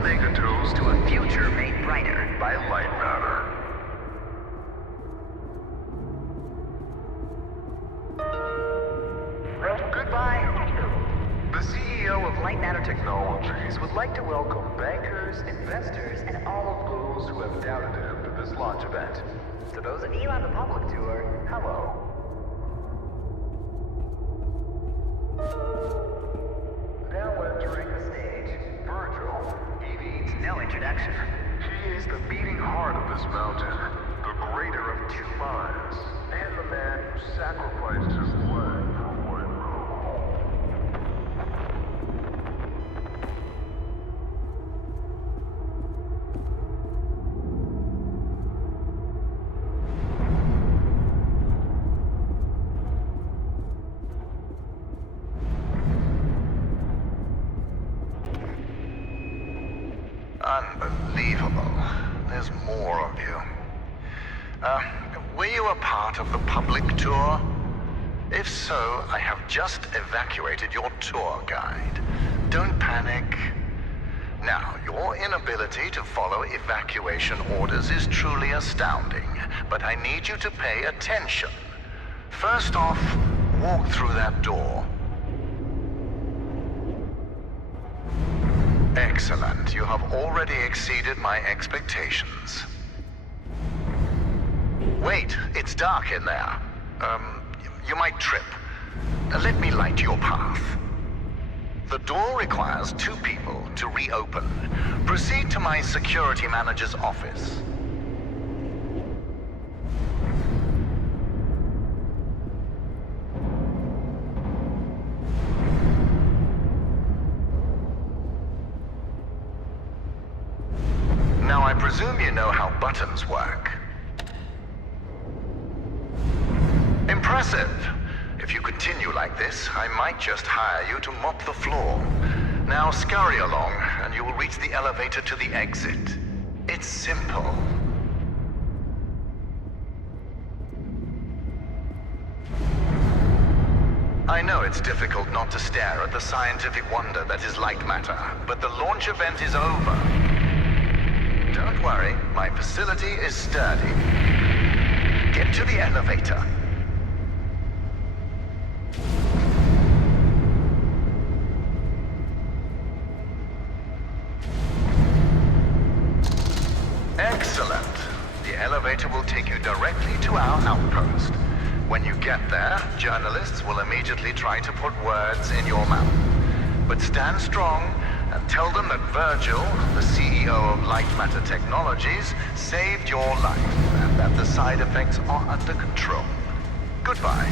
megatools to a future made brighter by Lightmatter. Goodbye. The CEO of Lightmatter Technologies would like to welcome bankers, investors, and all of those who have doubted him to this launch event. To those of you on the public tour, hello. Now entering the stage, Virgil. He needs no introduction. He is the beating heart of this mountain, the greater of two minds, and the man who sacrificed his leg for White Room. Unbelievable. There's more of you. Were you a part of the public tour? If so, I have just evacuated your tour guide. Don't panic. Now, your inability to follow evacuation orders is truly astounding, but I need you to pay attention. First off, walk through that door. Excellent. You have already exceeded my expectations. Wait, it's dark in there. You might trip. Let me light your path. The door requires 2 people to reopen. Proceed to my security manager's office. Now, I presume you know how buttons work. Impressive. If you continue like this, I might just hire you to mop the floor. Now scurry along, and you will reach the elevator to the exit. It's simple. I know it's difficult not to stare at the scientific wonder that is Lightmatter, but the launch event is over. Don't worry, my facility is sturdy. Get to the elevator. Excellent. The elevator will take you directly to our outpost. When you get there, journalists will immediately try to put words in your mouth. But stand strong and tell them that Virgil, the CEO of Lightmatter Technologies, saved your life and that the side effects are under control. Goodbye.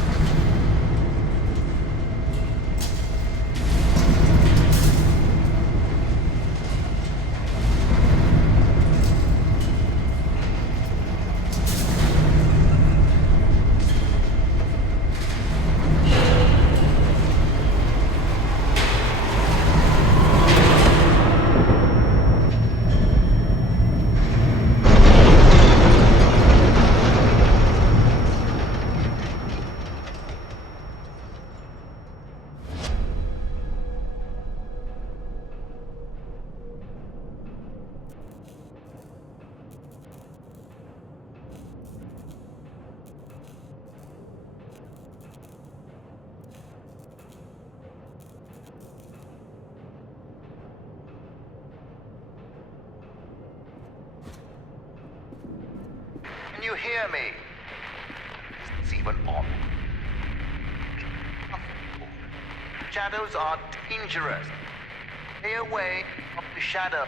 Can you hear me? It's even on. Shadows are dangerous. Stay away from the shadow.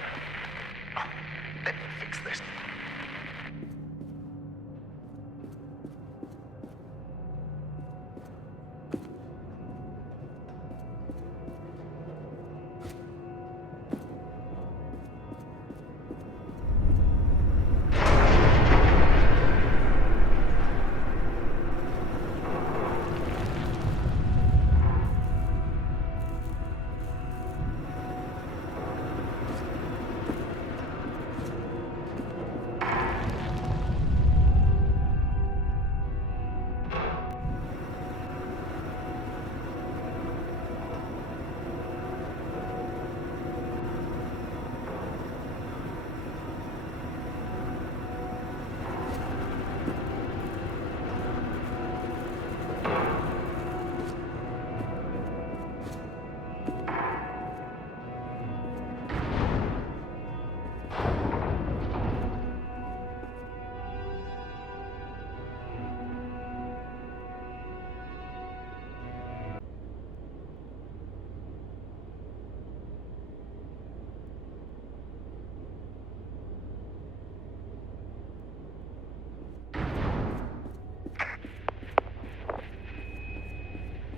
Oh, let me fix this.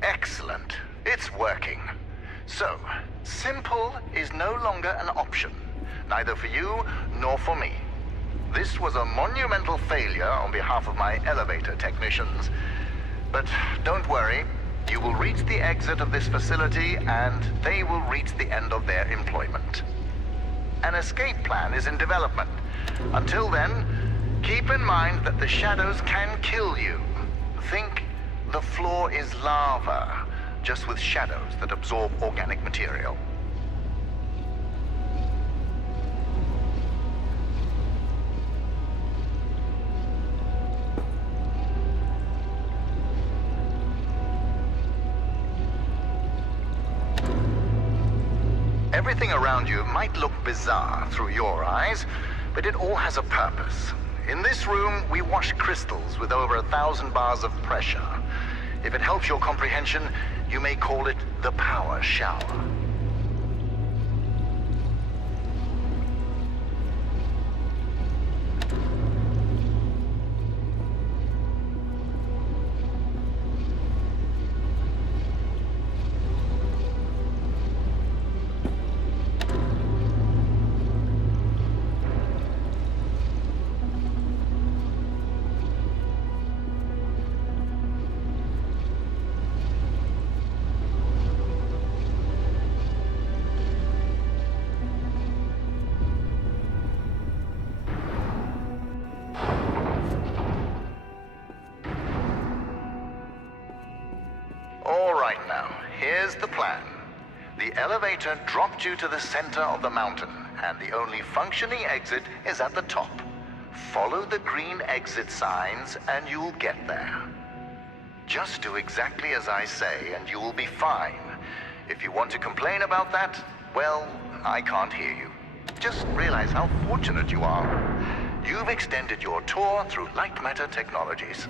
Excellent. It's working. So, simple is no longer an option, neither for you nor for me. This was a monumental failure on behalf of my elevator technicians. But don't worry, you will reach the exit of this facility and they will reach the end of their employment. An escape plan is in development. Until then, keep in mind that the shadows can kill you. Think the floor is lava, just with shadows that absorb organic material. Everything around you might look bizarre through your eyes, but it all has a purpose. In this room, we wash crystals with over 1,000 bars of pressure. If it helps your comprehension, you may call it the power shower. All right now, here's the plan. The elevator dropped you to the center of the mountain, and the only functioning exit is at the top. Follow the green exit signs and you'll get there. Just do exactly as I say and you will be fine. If you want to complain about that, well, I can't hear you. Just realize how fortunate you are. You've extended your tour through Lightmatter technologies.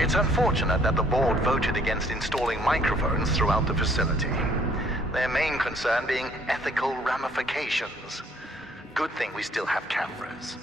It's unfortunate that the board voted against installing microphones throughout the facility. Their main concern being ethical ramifications. Good thing we still have cameras.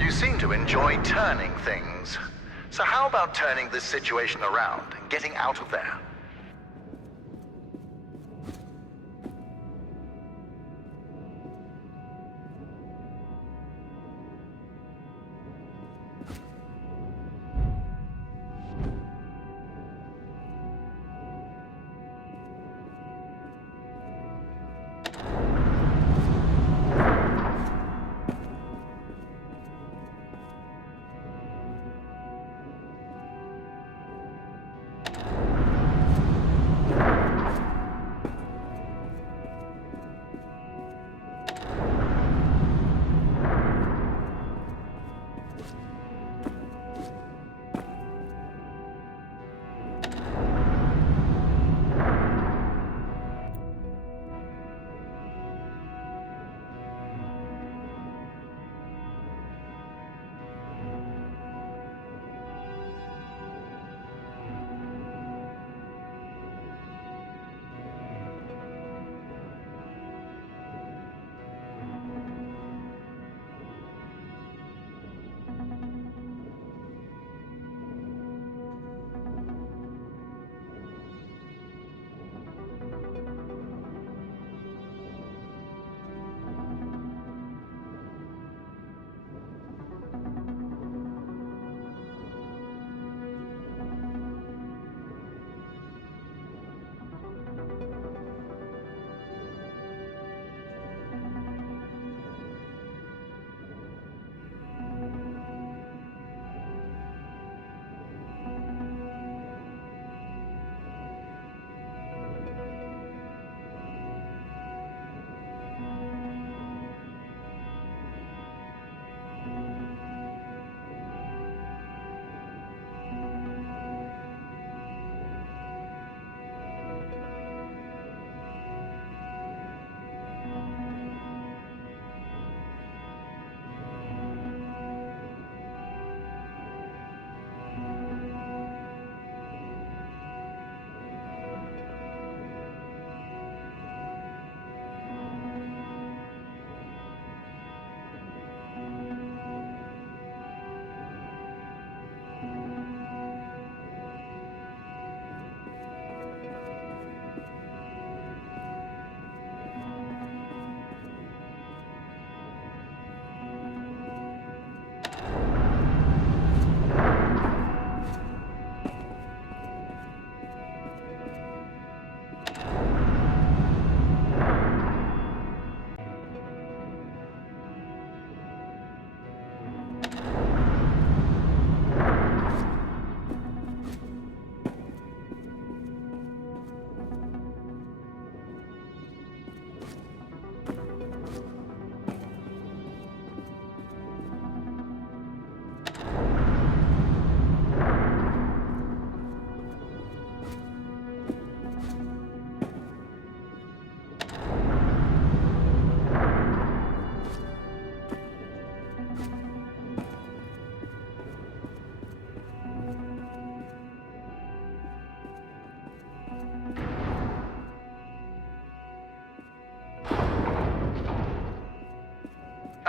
You seem to enjoy turning things. So how about turning this situation around and getting out of there?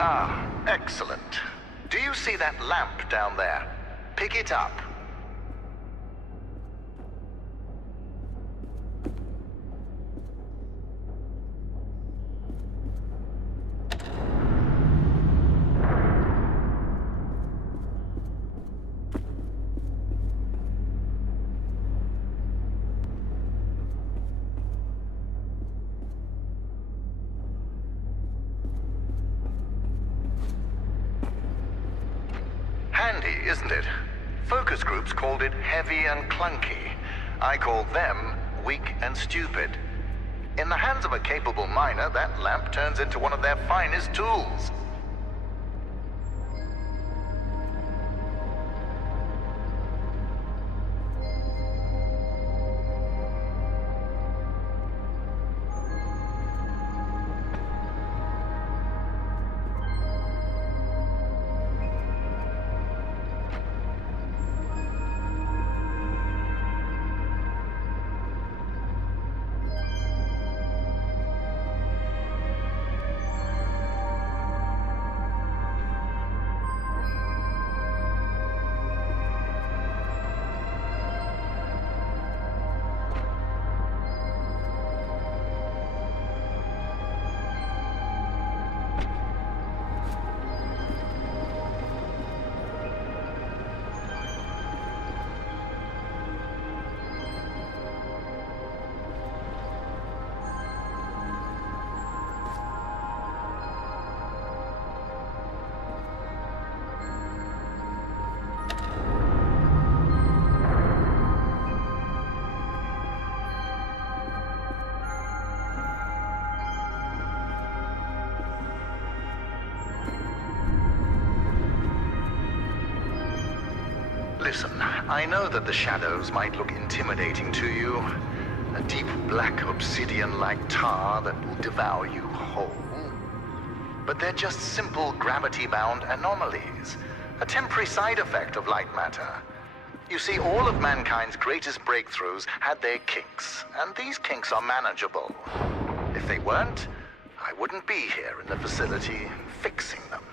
Ah, excellent. Do you see that lamp down there? Pick it up. Handy, isn't it? Focus groups called it heavy and clunky. I call them weak and stupid. In the hands of a capable miner, that lamp turns into one of their finest tools. Listen, I know that the shadows might look intimidating to you. A deep black obsidian-like tar that will devour you whole. But they're just simple gravity-bound anomalies. A temporary side effect of Lightmatter. You see, all of mankind's greatest breakthroughs had their kinks, and these kinks are manageable. If they weren't, I wouldn't be here in the facility fixing them.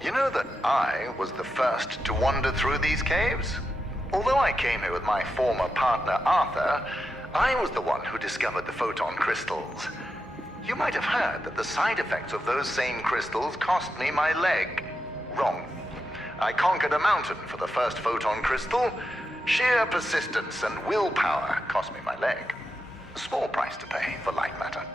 You know that I was the first to wander through these caves? Although I came here with my former partner, Arthur, I was the one who discovered the photon crystals. You might have heard that the side effects of those same crystals cost me my leg. Wrong. I conquered a mountain for the first photon crystal. Sheer persistence and willpower cost me my leg. A small price to pay for Lightmatter.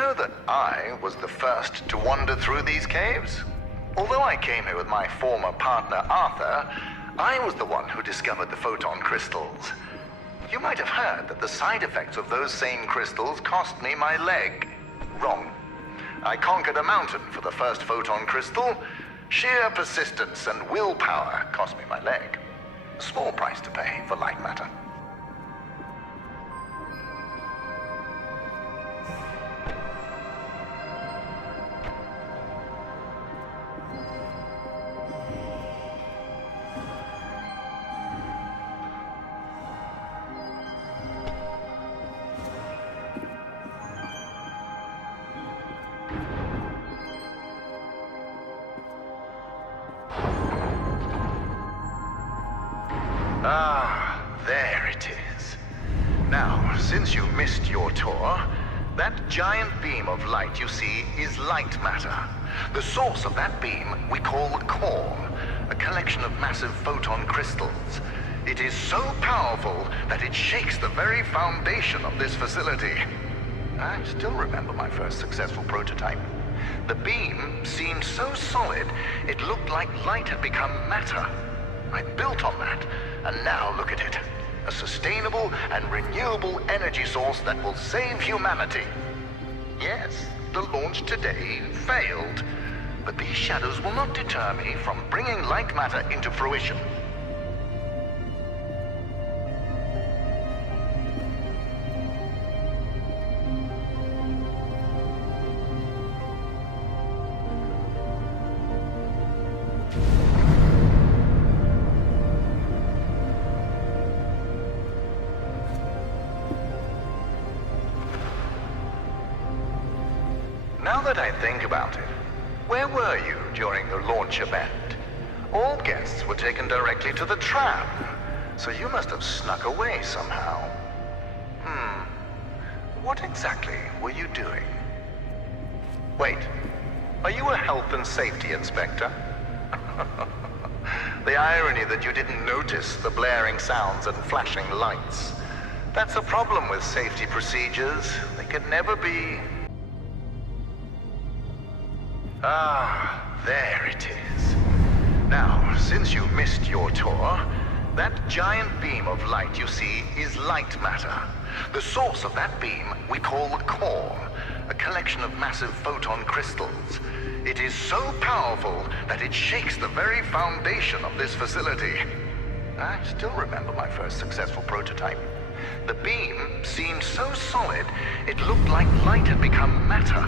know that I was the first to wander through these caves? Although I came here with my former partner, Arthur, I was the one who discovered the photon crystals. You might have heard that the side effects of those same crystals cost me my leg. Wrong. I conquered a mountain for the first photon crystal. Sheer persistence and willpower cost me my leg. A small price to pay for Lightmatter. Ah, there it is. Now, since you missed your tour, that giant beam of light you see is Lightmatter. The source of that beam we call the core, a collection of massive photon crystals. It is so powerful that it shakes the very foundation of this facility. I still remember my first successful prototype. The beam seemed so solid, it looked like light had become matter. I built on that, and now look at it. A sustainable and renewable energy source that will save humanity. Yes, the launch today failed, but these shadows will not deter me from bringing Lightmatter into fruition. Now that I think about it, where were you during the launch event? All guests were taken directly to the tram, so you must have snuck away somehow. What exactly were you doing? Wait, are you a health and safety inspector? The irony that you didn't notice the blaring sounds and flashing lights. That's a problem with safety procedures. They could never be... Ah, there it is. Now, since you missed your tour, that giant beam of light you see is Lightmatter. The source of that beam we call the core, a collection of massive photon crystals. It is so powerful that it shakes the very foundation of this facility. I still remember my first successful prototype. The beam seemed so solid, it looked like light had become matter.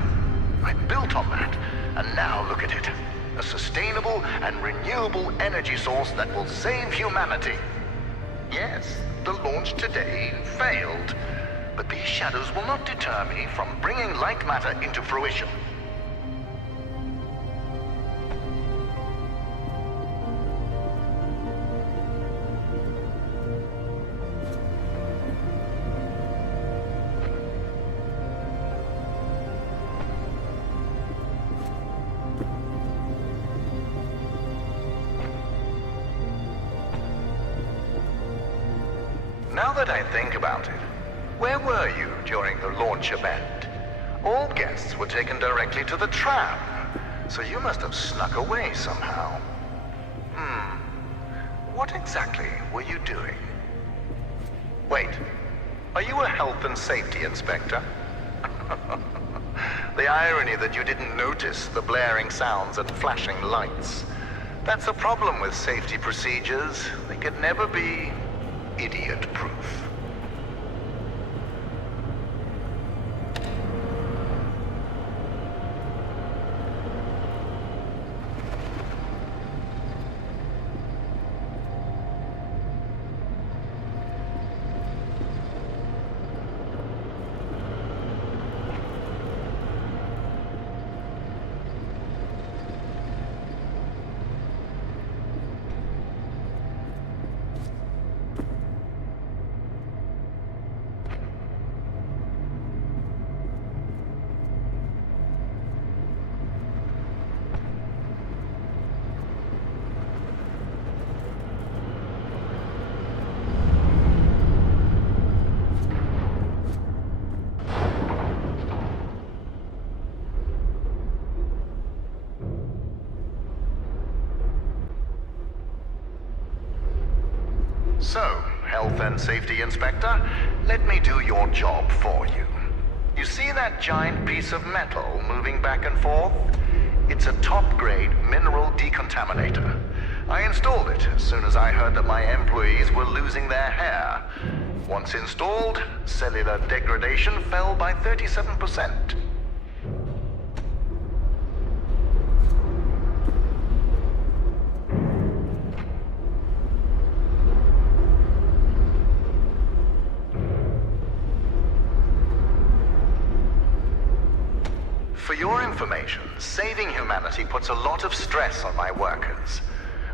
I built on that, and now look at it. A sustainable and renewable energy source that will save humanity. Yes, the launch today failed, but these shadows will not deter me from bringing Lightmatter into fruition. Now that I think about it, where were you during the launch event? All guests were taken directly to the tram, so you must have snuck away somehow. What exactly were you doing? Wait, are you a health and safety inspector? The irony that you didn't notice the blaring sounds and flashing lights. That's a problem with safety procedures. They could never be idiot-proof. So, Health and Safety Inspector, let me do your job for you. You see that giant piece of metal moving back and forth? It's a top-grade mineral decontaminator. I installed it as soon as I heard that my employees were losing their hair. Once installed, cellular degradation fell by 37%. For your information, saving humanity puts a lot of stress on my workers,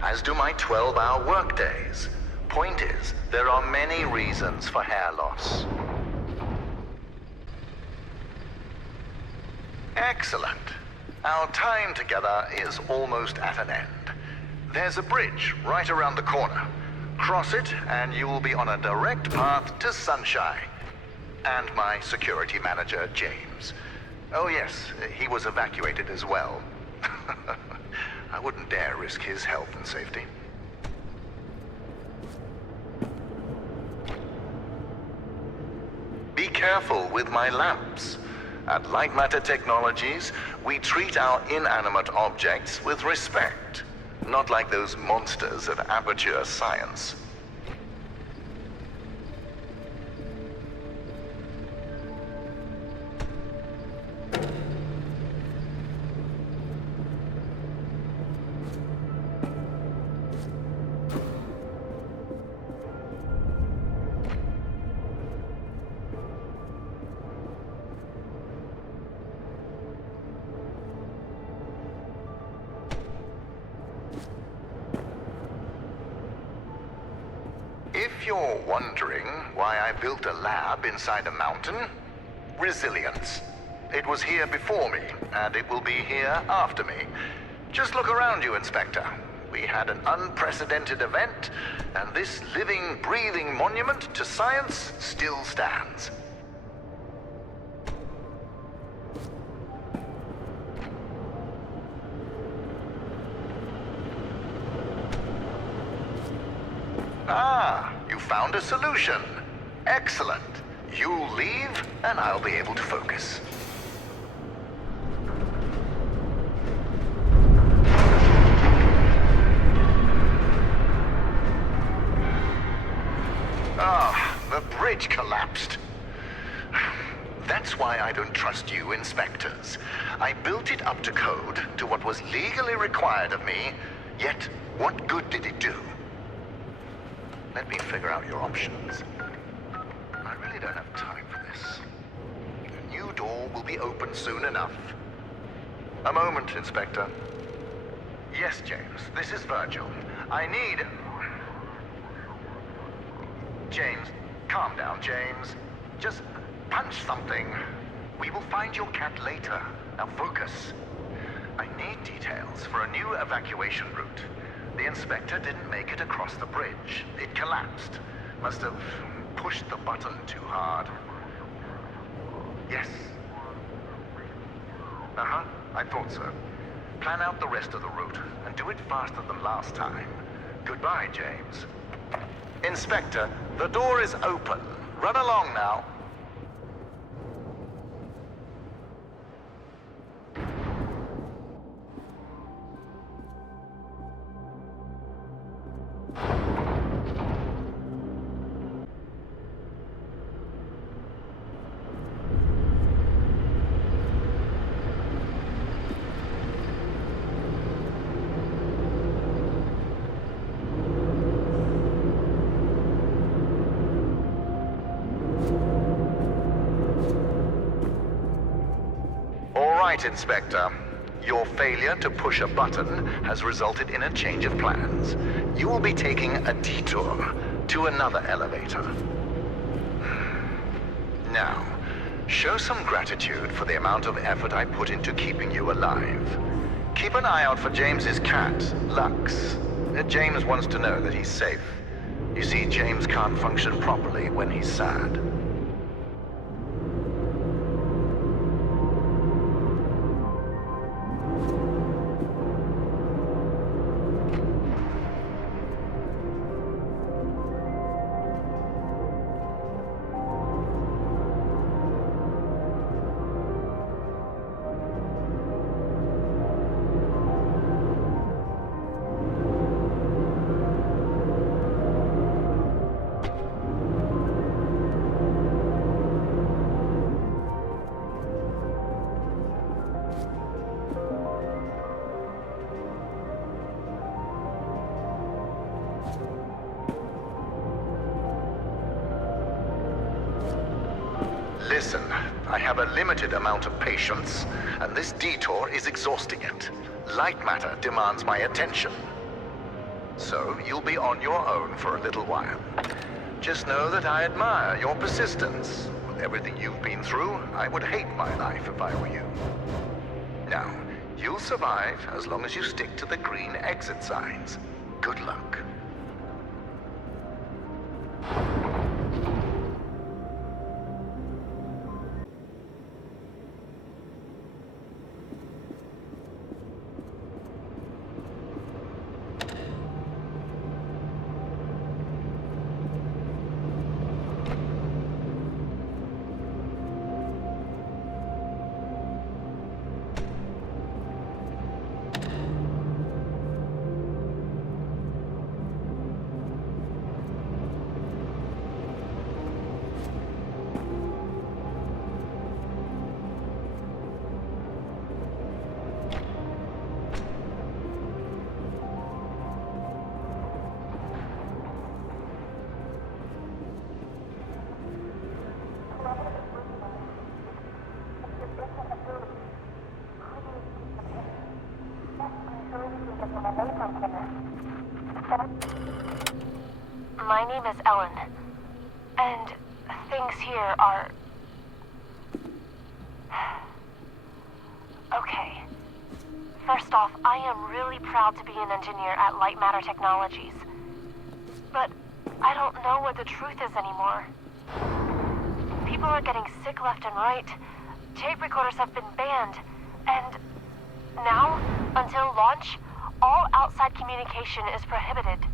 as do my 12-hour workdays. Point is, there are many reasons for hair loss. Excellent. Our time together is almost at an end. There's a bridge right around the corner. Cross it, and you will be on a direct path to Sunshine. And my security manager, James. Oh yes, he was evacuated as well. I wouldn't dare risk his health and safety. Be careful with my lamps. At Lightmatter Technologies, we treat our inanimate objects with respect, not like those monsters of Aperture Science. If you're wondering why I built a lab inside a mountain, resilience. It was here before me, and it will be here after me. Just look around you, Inspector. We had an unprecedented event, and this living, breathing monument to science still stands. Ah, you found a solution. Excellent. You leave, and I'll be able to focus. Ah, the bridge collapsed. That's why I don't trust you, inspectors. I built it up to code, to what was legally required of me, yet what good did it do? Let me figure out your options. I really don't have time for this. The new door will be open soon enough. A moment, Inspector. Yes, James, this is Virgil. I need... James, calm down, James. Just punch something. We will find your cat later. Now focus. I need details for a new evacuation route. The inspector didn't make it across the bridge. It collapsed. Must have pushed the button too hard. Yes. Uh-huh, I thought so. Plan out the rest of the route, and do it faster than last time. Goodbye, James. Inspector, the door is open. Run along now. Right, Inspector. Your failure to push a button has resulted in a change of plans. You will be taking a detour to another elevator. Now, show some gratitude for the amount of effort I put into keeping you alive. Keep an eye out for James's cat, Lux. James wants to know that he's safe. You see, James can't function properly when he's sad. Listen, I have a limited amount of patience, and this detour is exhausting it. Lightmatter demands my attention. So, you'll be on your own for a little while. Just know that I admire your persistence. With everything you've been through, I would hate my life if I were you. Now, you'll survive as long as you stick to the green exit signs. Good luck. My name is Ellen, and things here are... Okay. First off, I am really proud to be an engineer at Lightmatter Technologies. But I don't know what the truth is anymore. People are getting sick left and right. Tape recorders have been banned, and now, until launch, all outside communication is prohibited.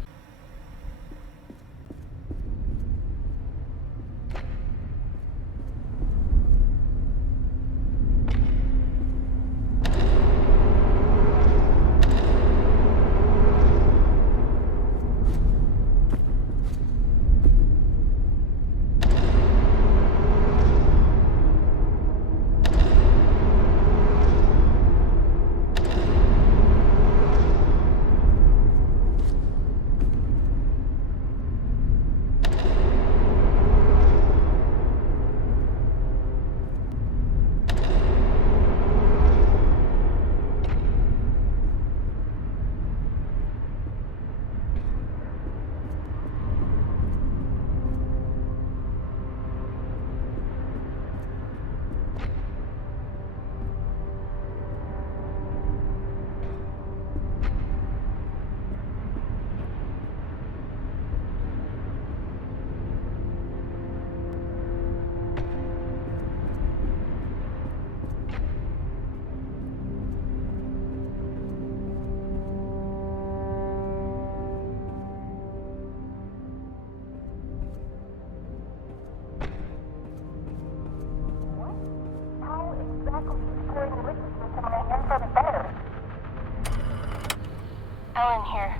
Ellen here.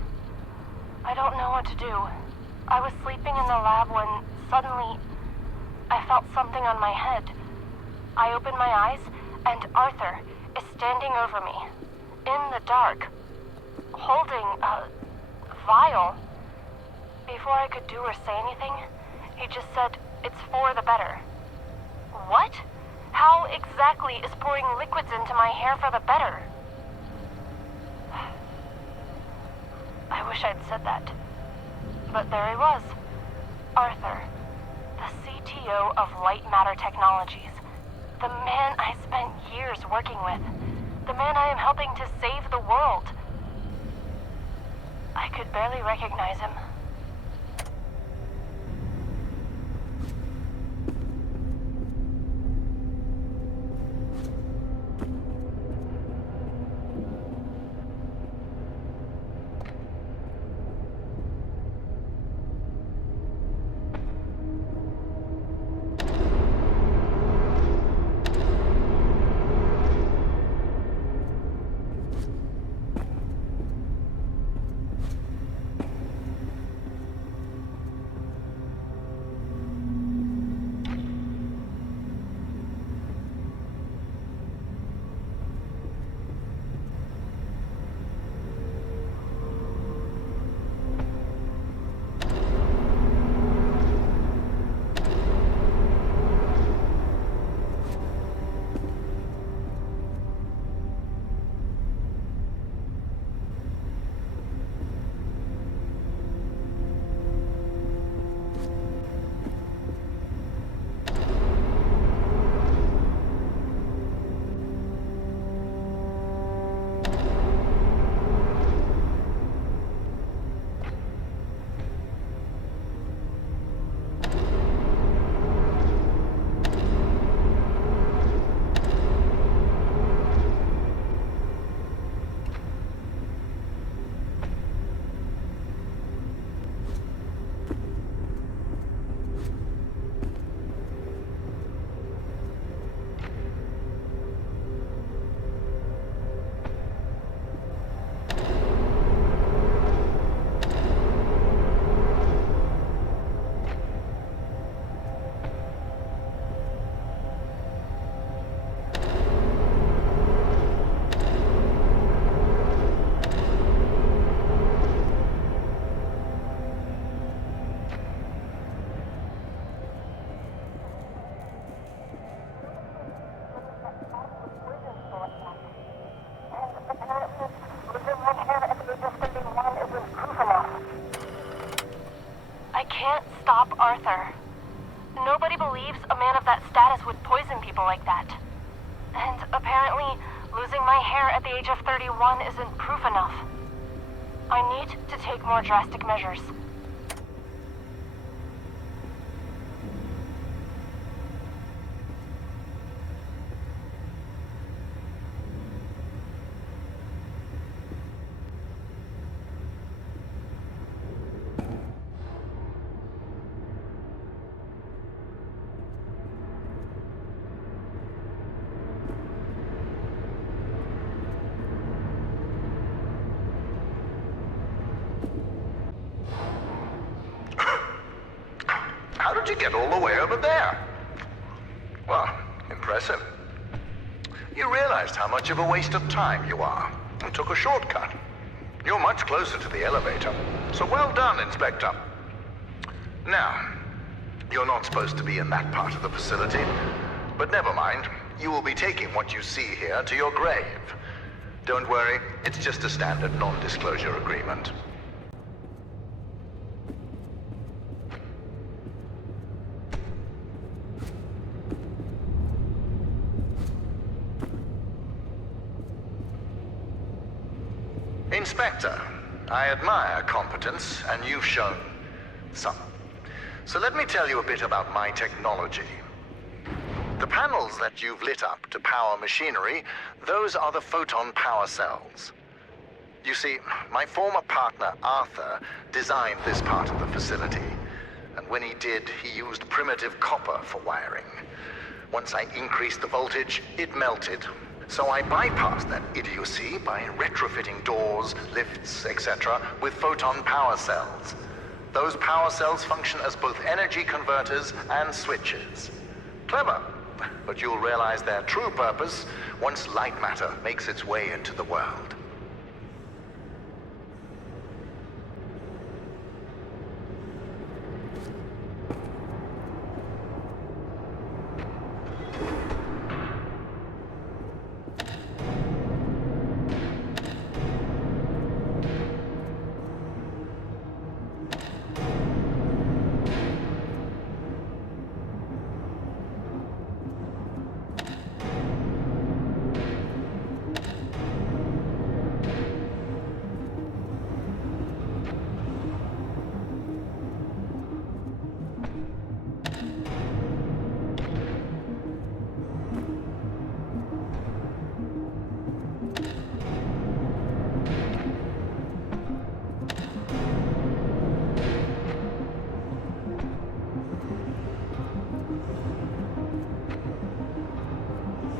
I don't know what to do. I was sleeping in the lab when suddenly I felt something on my head. I opened my eyes and Arthur is standing over me in the dark, holding a vial. Before I could do or say anything, he just said, "It's for the better." What? How exactly is pouring liquids into my hair for the better? I wish I'd said that. But there he was. Arthur, the CTO of Lightmatter Technologies. The man I spent years working with. The man I am helping to save the world. I could barely recognize him. can't stop Arthur. Nobody believes a man of that status would poison people like that. And apparently, losing my hair at the age of 31 isn't proof enough. I need to take more drastic measures. How did you get all the way over there? Well, impressive. You realized how much of a waste of time you are and took a shortcut. You're much closer to the elevator, so well done, Inspector. Now, you're not supposed to be in that part of the facility, but never mind. You will be taking what you see here to your grave. Don't worry, it's just a standard non-disclosure agreement. Inspector, I admire competence, and you've shown some. So let me tell you a bit about my technology. The panels that you've lit up to power machinery, those are the photon power cells. You see, my former partner, Arthur, designed this part of the facility. And when he did, he used primitive copper for wiring. Once I increased the voltage, it melted. So I bypassed that idiocy by retrofitting doors, lifts, etc. with photon power cells. Those power cells function as both energy converters and switches. Clever, but you'll realize their true purpose once Lightmatter makes its way into the world.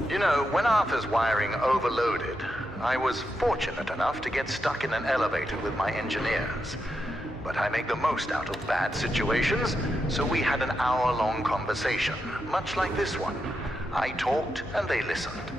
You know, when Arthur's wiring overloaded, I was fortunate enough to get stuck in an elevator with my engineers. But I make the most out of bad situations, so we had an hour-long conversation, much like this one. I talked and they listened.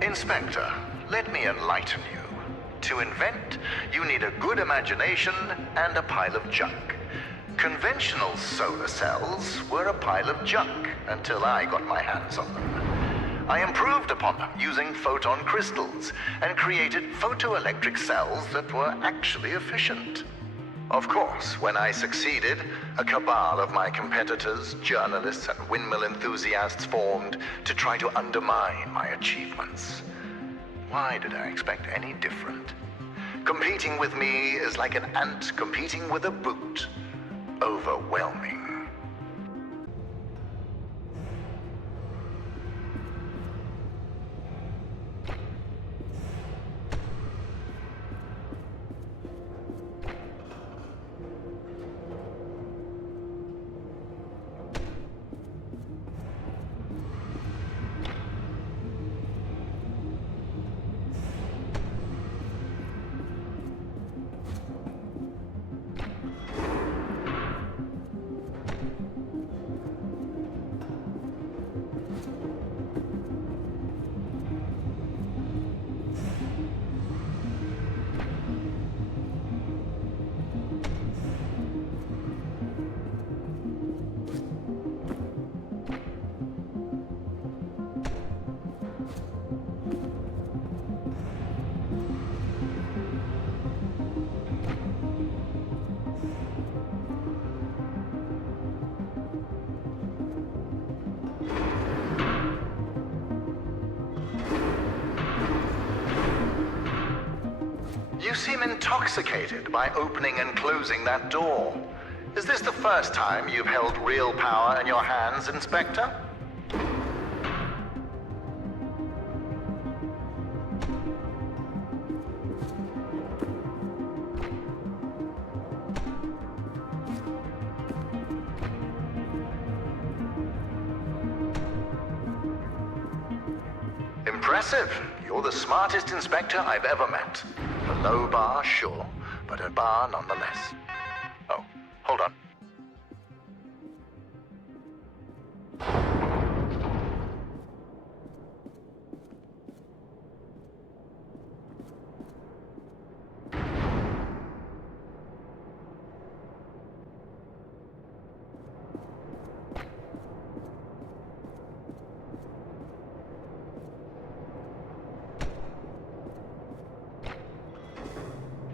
Inspector, let me enlighten you. To invent, you need a good imagination and a pile of junk. Conventional solar cells were a pile of junk until I got my hands on them. I improved upon them using photon crystals and created photoelectric cells that were actually efficient. Of course, when I succeeded, a cabal of my competitors, journalists, and windmill enthusiasts formed to try to undermine my achievements. Why did I expect any different? Competing with me is like an ant competing with a boot. Overwhelming. You seem intoxicated by opening and closing that door. Is this the first time you've held real power in your hands, Inspector? Impressive. You're the smartest inspector I've ever met. A low bar, sure, but a bar nonetheless. Oh, hold on.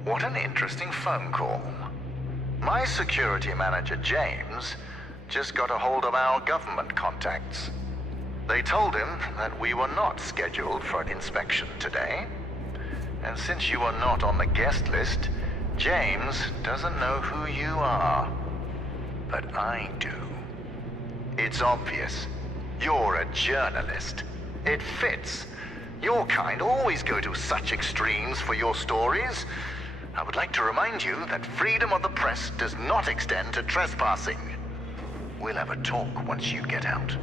What an interesting phone call. My security manager, James, just got a hold of our government contacts. They told him that we were not scheduled for an inspection today. And since you are not on the guest list, James doesn't know who you are. But I do. It's obvious. You're a journalist. It fits. Your kind always go to such extremes for your stories. I would like to remind you that freedom of the press does not extend to trespassing. We'll have a talk once you get out.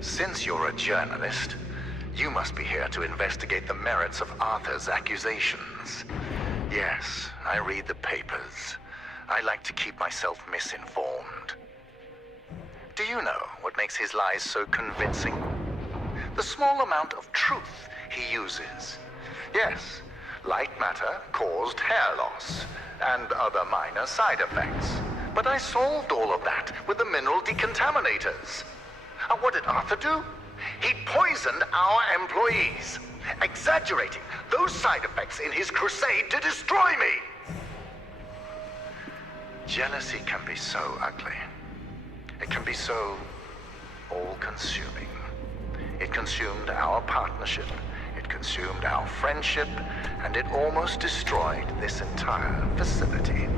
Since you're a journalist, you must be here to investigate the merits of Arthur's accusations. Yes, I read the papers. I like to keep myself misinformed. Do you know what makes his lies so convincing? The small amount of truth he uses. Yes, Lightmatter caused hair loss and other minor side effects. But I solved all of that with the mineral decontaminators. And what did Arthur do? He poisoned our employees, exaggerating those side effects in his crusade to destroy me. Jealousy can be so ugly. It can be so all-consuming. It consumed our partnership, it consumed our friendship, and it almost destroyed this entire facility.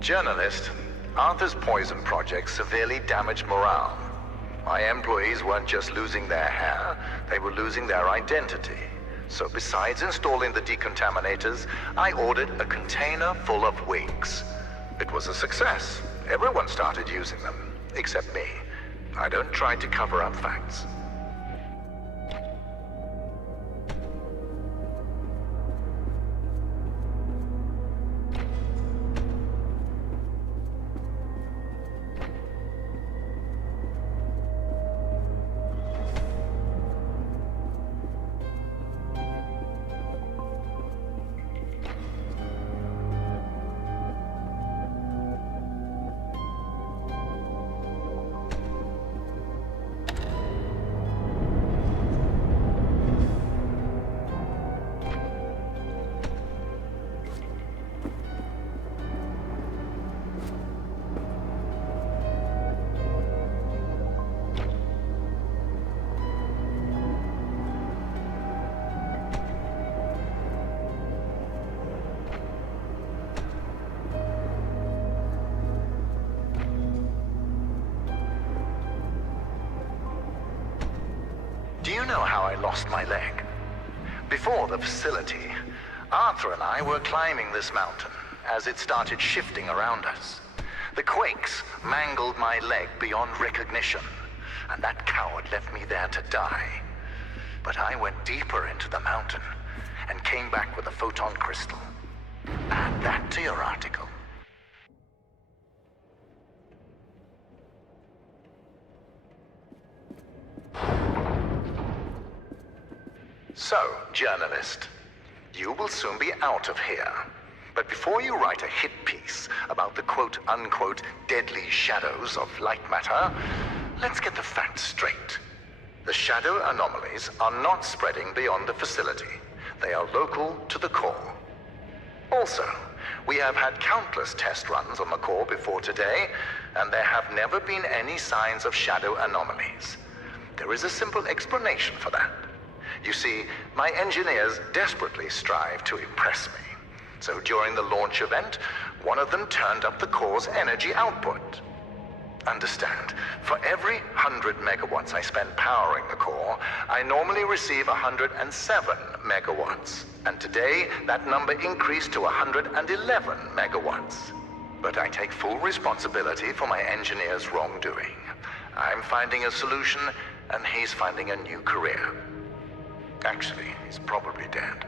Journalist, Arthur's poison project severely damaged morale. My employees weren't just losing their hair, they were losing their identity. So besides installing the decontaminators, I ordered a container full of wigs. It was a success. Everyone started using them, except me. I don't try to cover up facts. you know how I lost my leg? Before the facility, Arthur and I were climbing this mountain as it started shifting around us. The quakes mangled my leg beyond recognition, and that coward left me there to die. But I went deeper into the mountain and came back with a photon crystal. Add that to your article. So, journalist, you will soon be out of here. But before you write a hit piece about the quote-unquote deadly shadows of Lightmatter, let's get the facts straight. The shadow anomalies are not spreading beyond the facility. They are local to the core. Also, we have had countless test runs on the core before today, and there have never been any signs of shadow anomalies. There is a simple explanation for that. You see, my engineers desperately strive to impress me. So during the launch event, one of them turned up the core's energy output. Understand, for every 100 megawatts I spend powering the core, I normally receive 107 megawatts. And today, that number increased to 111 megawatts. But I take full responsibility for my engineer's wrongdoing. I'm finding a solution, and he's finding a new career. Actually, he's probably dead.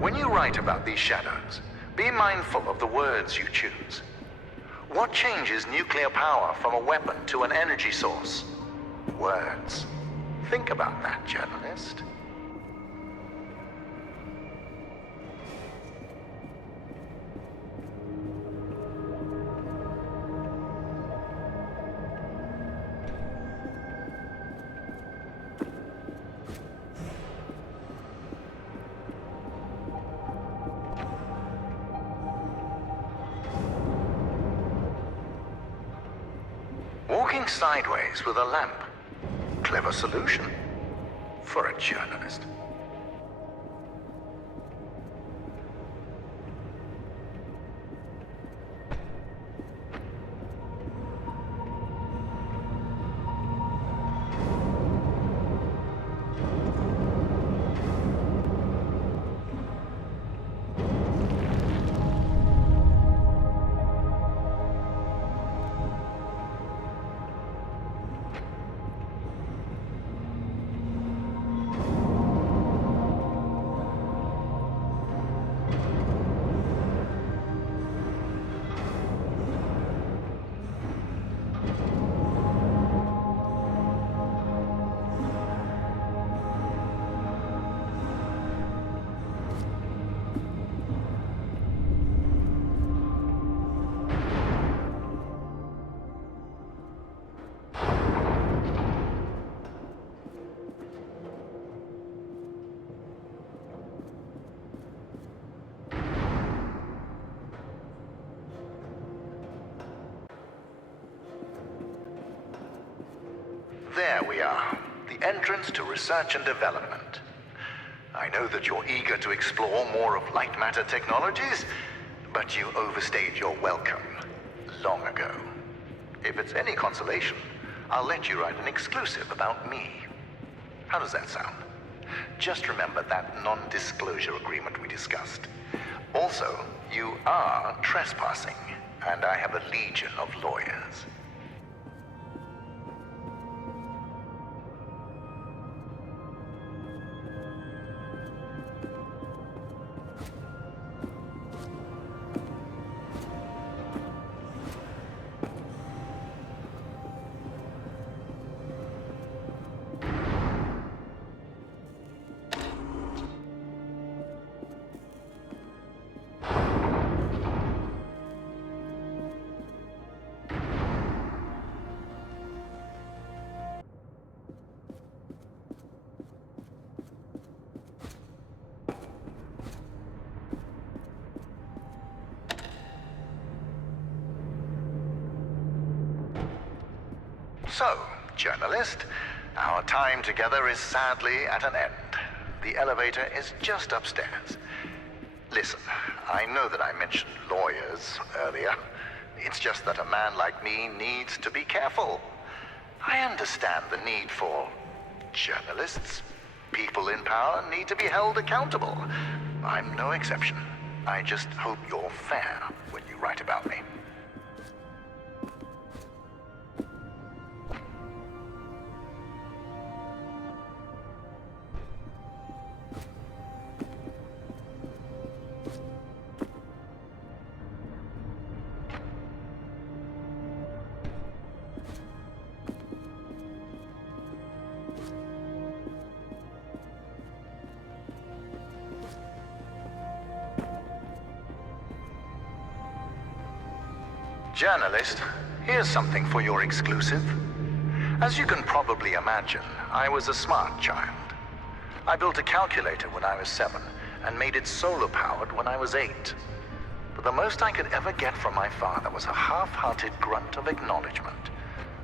When you write about these shadows, be mindful of the words you choose. What changes nuclear power from a weapon to an energy source? Words. Think about that, journalist. Walking sideways with a lamp. Clever solution for a journalist. There we are, the entrance to research and development. I know that you're eager to explore more of Lightmatter technologies, but you overstayed your welcome long ago. If it's any consolation, I'll let you write an exclusive about me. How does that sound? Just remember that non-disclosure agreement we discussed. Also, you are trespassing, and I have a legion of lawyers. So, journalist, our time together is sadly at an end. The elevator is just upstairs. Listen, I know that I mentioned lawyers earlier. It's just that a man like me needs to be careful. I understand the need for journalists. People in power need to be held accountable. I'm no exception. I just hope you're fair when you write about me. Journalist, here's something for your exclusive. As you can probably imagine, I was a smart child. I built a calculator when I was 7 and made it solar-powered when I was 8. But the most I could ever get from my father was a half-hearted grunt of acknowledgement.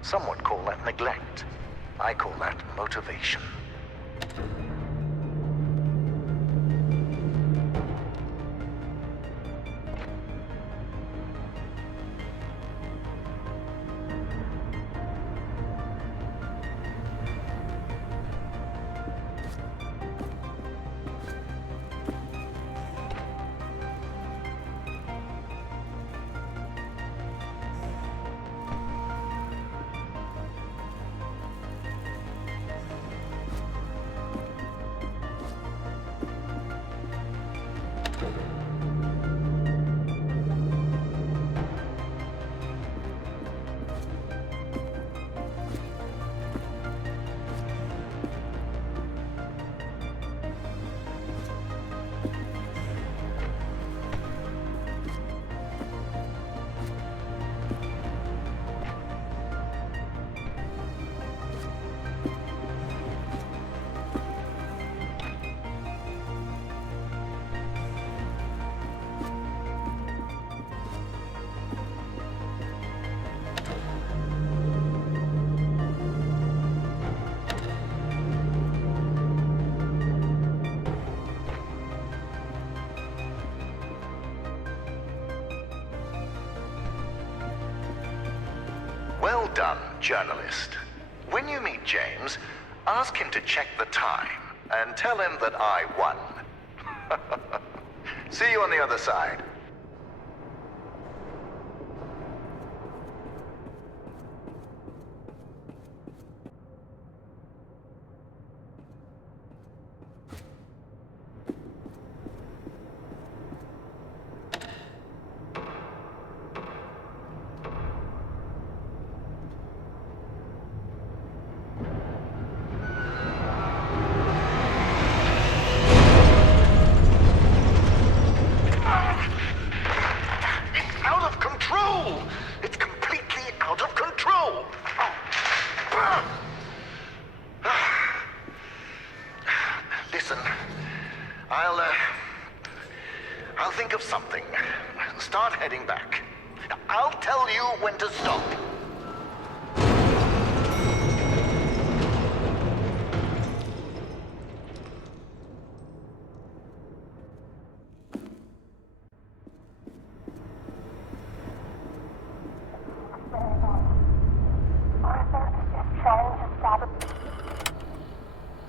Some would call that neglect. I call that motivation. Well done, journalist. When you meet James, ask him to check the time and tell him that I won. See you on the other side. I'll think of something. Start heading back. I'll tell you when to stop.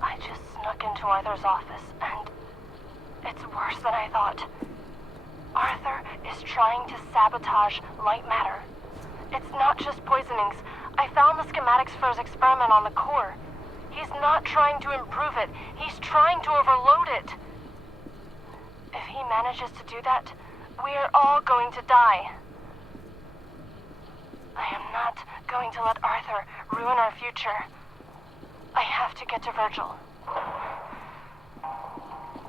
I just snuck into Arthur's office, and it's worse than I thought. Arthur is trying to sabotage Lightmatter. It's not just poisonings. I found the schematics for his experiment on the core. He's not trying to improve it. He's trying to overload it. If he manages to do that, we are all going to die. I am not going to let Arthur ruin our future. I have to get to Virgil.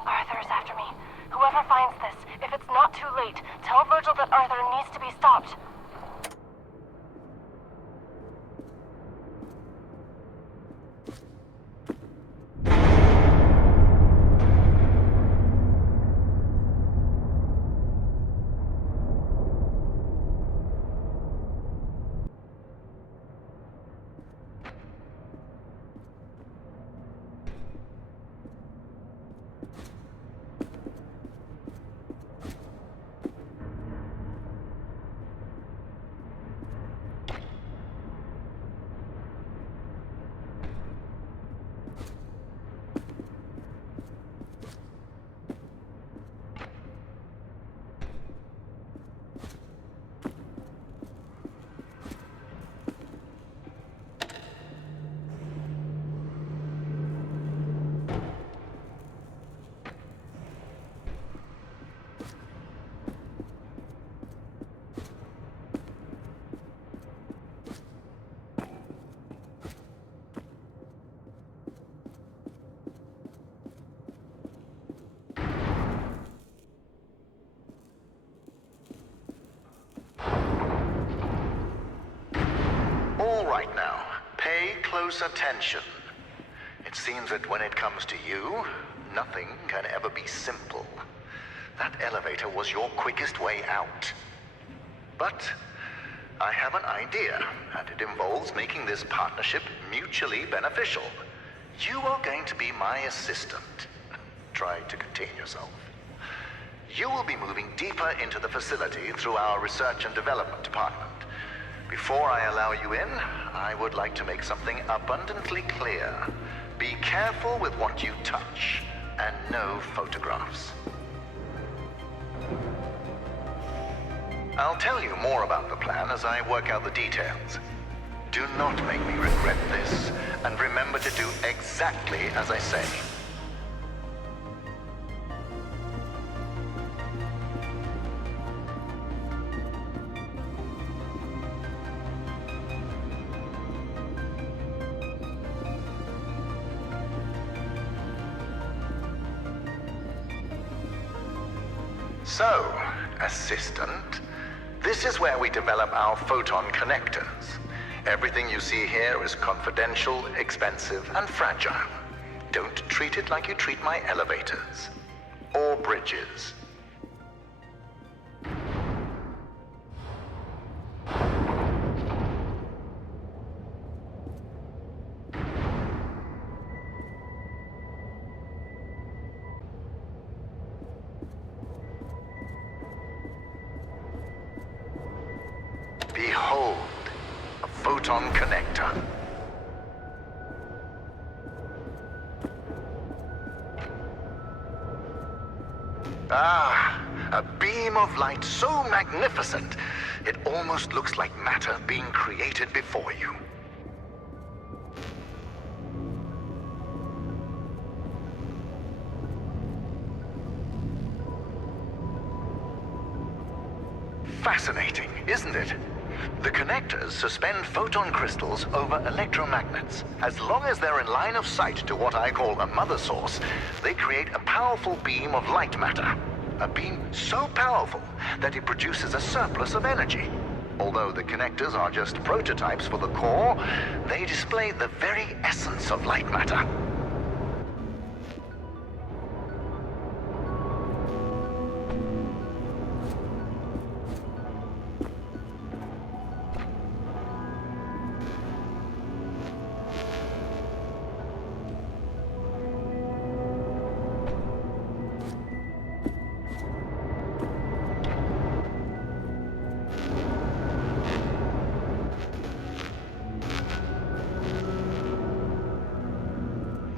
Arthur is after me. Whoever finds this, if it's not too late, tell Virgil that Arthur needs to be stopped. close attention. It seems that when it comes to you, nothing can ever be simple. That elevator was your quickest way out. But I have an idea, and it involves making this partnership mutually beneficial. You are going to be my assistant. Try to contain yourself. You will be moving deeper into the facility through our research and development department. Before I allow you in, I would like to make something abundantly clear. Be careful with what you touch, and no photographs. I'll tell you more about the plan as I work out the details. Do not make me regret this, and remember to do exactly as I say. So, assistant, this is where we develop our photon connectors. Everything you see here is confidential, expensive, and fragile. Don't treat it like you treat my elevators. Or bridges. Behold, a photon connector. Ah, a beam of light so magnificent, it almost looks like matter being created before you. Fascinating, isn't it? The connectors suspend photon crystals over electromagnets. As long as they're in line of sight to what I call a mother source, they create a powerful beam of light matter. A beam so powerful that it produces a surplus of energy. Although the connectors are just prototypes for the core, they display the very essence of light matter.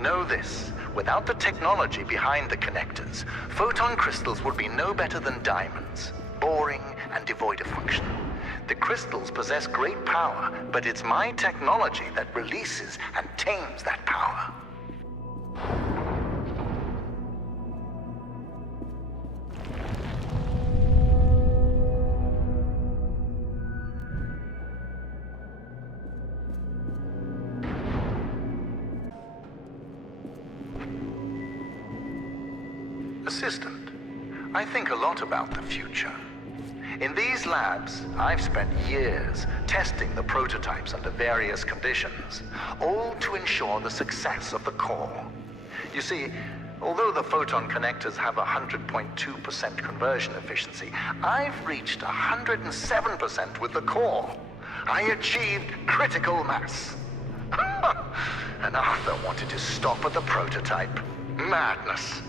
Know this, without the technology behind the connectors, photon crystals would be no better than diamonds, boring and devoid of function. The crystals possess great power, but it's my technology that releases and tames that power. Assistant, I think a lot about the future. In these labs, I've spent years testing the prototypes under various conditions, all to ensure the success of the core. You see, although the photon connectors have 100.2% conversion efficiency, I've reached 107% with the core. I achieved critical mass. And Arthur wanted to stop at the prototype. Madness.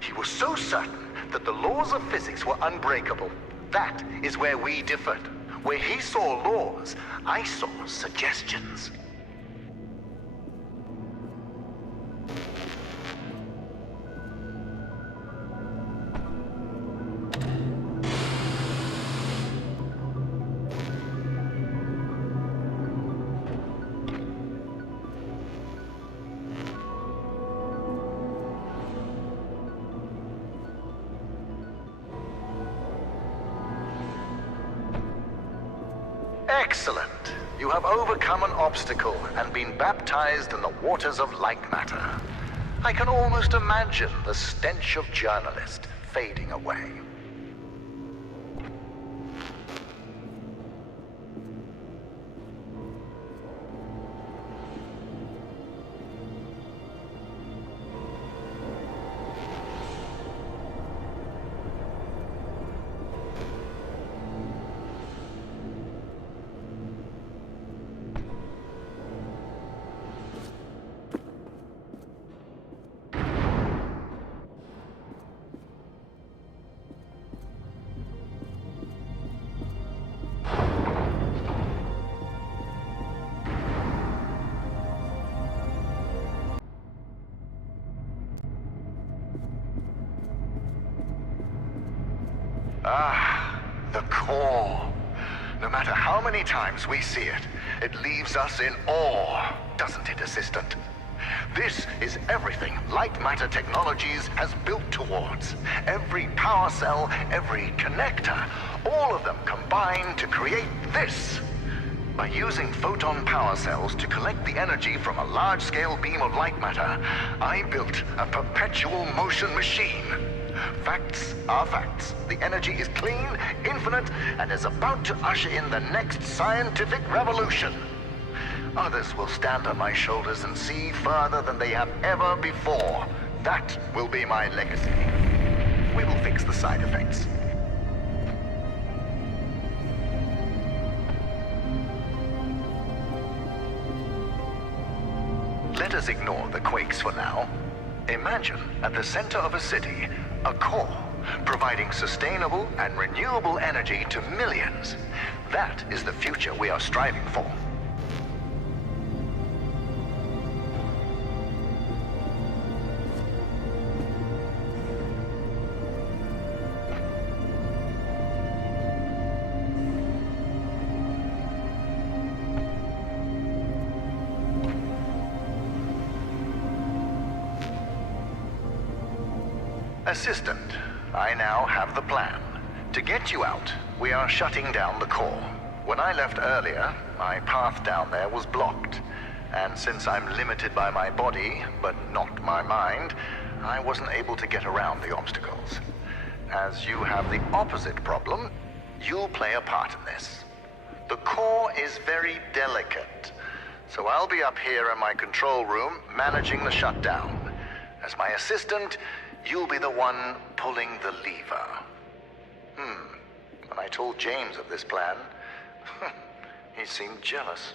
He was so certain that the laws of physics were unbreakable. That is where we differed. Where he saw laws, I saw suggestions. Excellent. You have overcome an obstacle and been baptized in the waters of Lightmatter. I can almost imagine the stench of journalist fading away. Ah, the core. No matter how many times we see it, it leaves us in awe, doesn't it, Assistant? This is everything Lightmatter Technologies has built towards. Every power cell, every connector, all of them combine to create this. By using photon power cells to collect the energy from a large-scale beam of light matter, I built a perpetual motion machine. Facts are facts. The energy is clean, infinite, and is about to usher in the next scientific revolution. Others will stand on my shoulders and see further than they have ever before. That will be my legacy. We will fix the side effects. Let us ignore the quakes for now. Imagine at the center of a city, a core, providing sustainable and renewable energy to millions. That is the future we are striving for. Assistant, I now have the plan. To get you out, we are shutting down the core. When I left earlier, my path down there was blocked. And since I'm limited by my body, but not my mind, I wasn't able to get around the obstacles. As you have the opposite problem, you'll play a part in this. The core is very delicate, so I'll be up here in my control room managing the shutdown. As my assistant, you'll be the one pulling the lever. When I told James of this plan, he seemed jealous.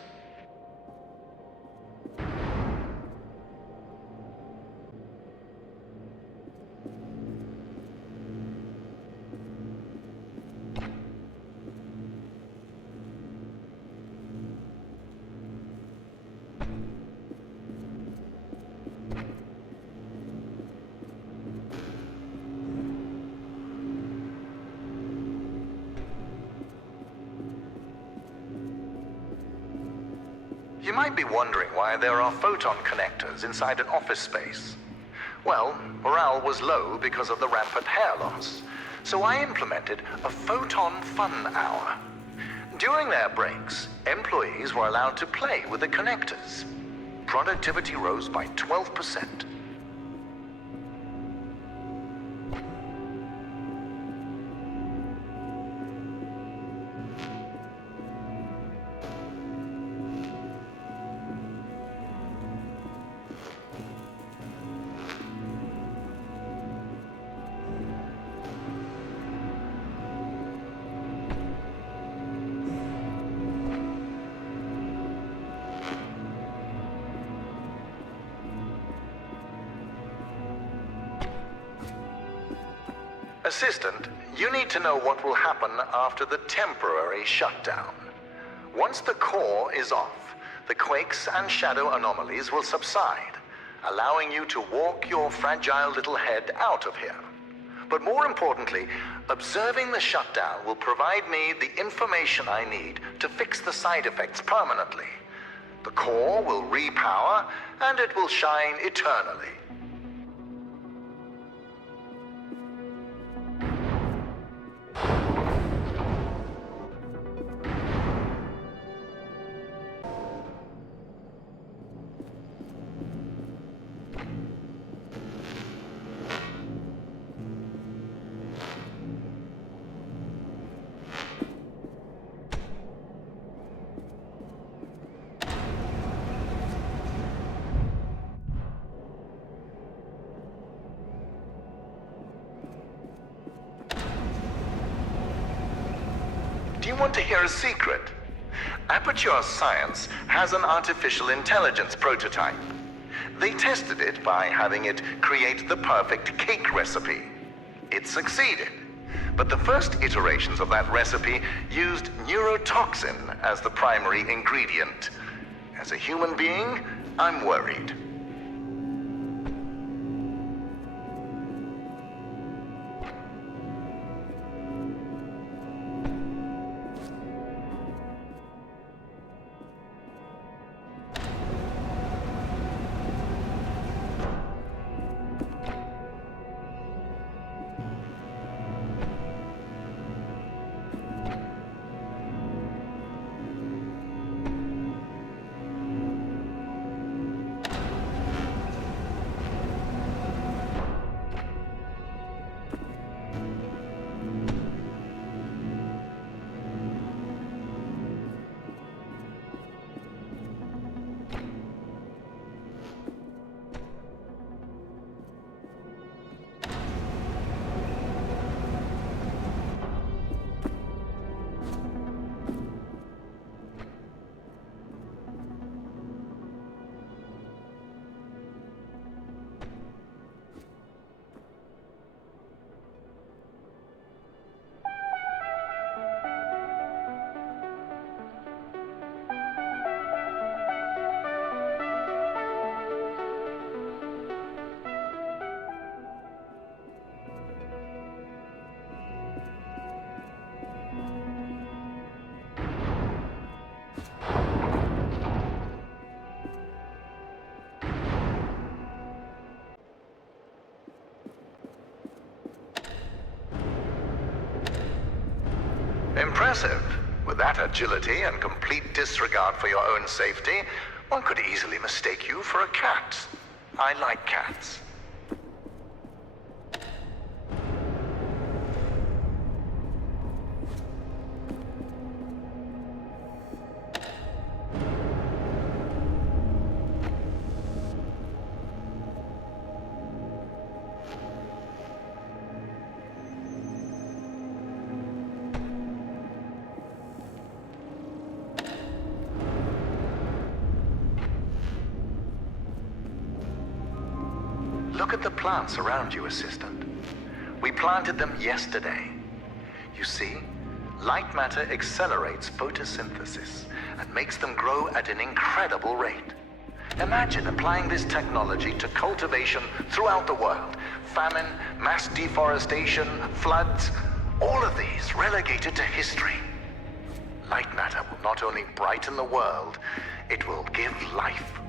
You might be wondering why there are photon connectors inside an office space. Well, morale was low because of the rampant hair loss, so I implemented a photon fun hour. During their breaks, employees were allowed to play with the connectors. Productivity rose by 12%. Assistant, you need to know what will happen after the temporary shutdown. Once the core is off, the quakes and shadow anomalies will subside, allowing you to walk your fragile little head out of here. But more importantly, observing the shutdown will provide me the information I need to fix the side effects permanently. The core will repower, and it will shine eternally. Do you want to hear a secret? Aperture Science has an artificial intelligence prototype. They tested it by having it create the perfect cake recipe. It succeeded, but the first iterations of that recipe used neurotoxin as the primary ingredient. As a human being, I'm worried. impressive. With that agility and complete disregard for your own safety, one could easily mistake you for a cat. I like cats. Look at the plants around you, Assistant. We planted them yesterday. You see, light matter accelerates photosynthesis and makes them grow at an incredible rate. Imagine applying this technology to cultivation throughout the world. Famine, mass deforestation, floods, all of these relegated to history. Light matter will not only brighten the world, it will give life.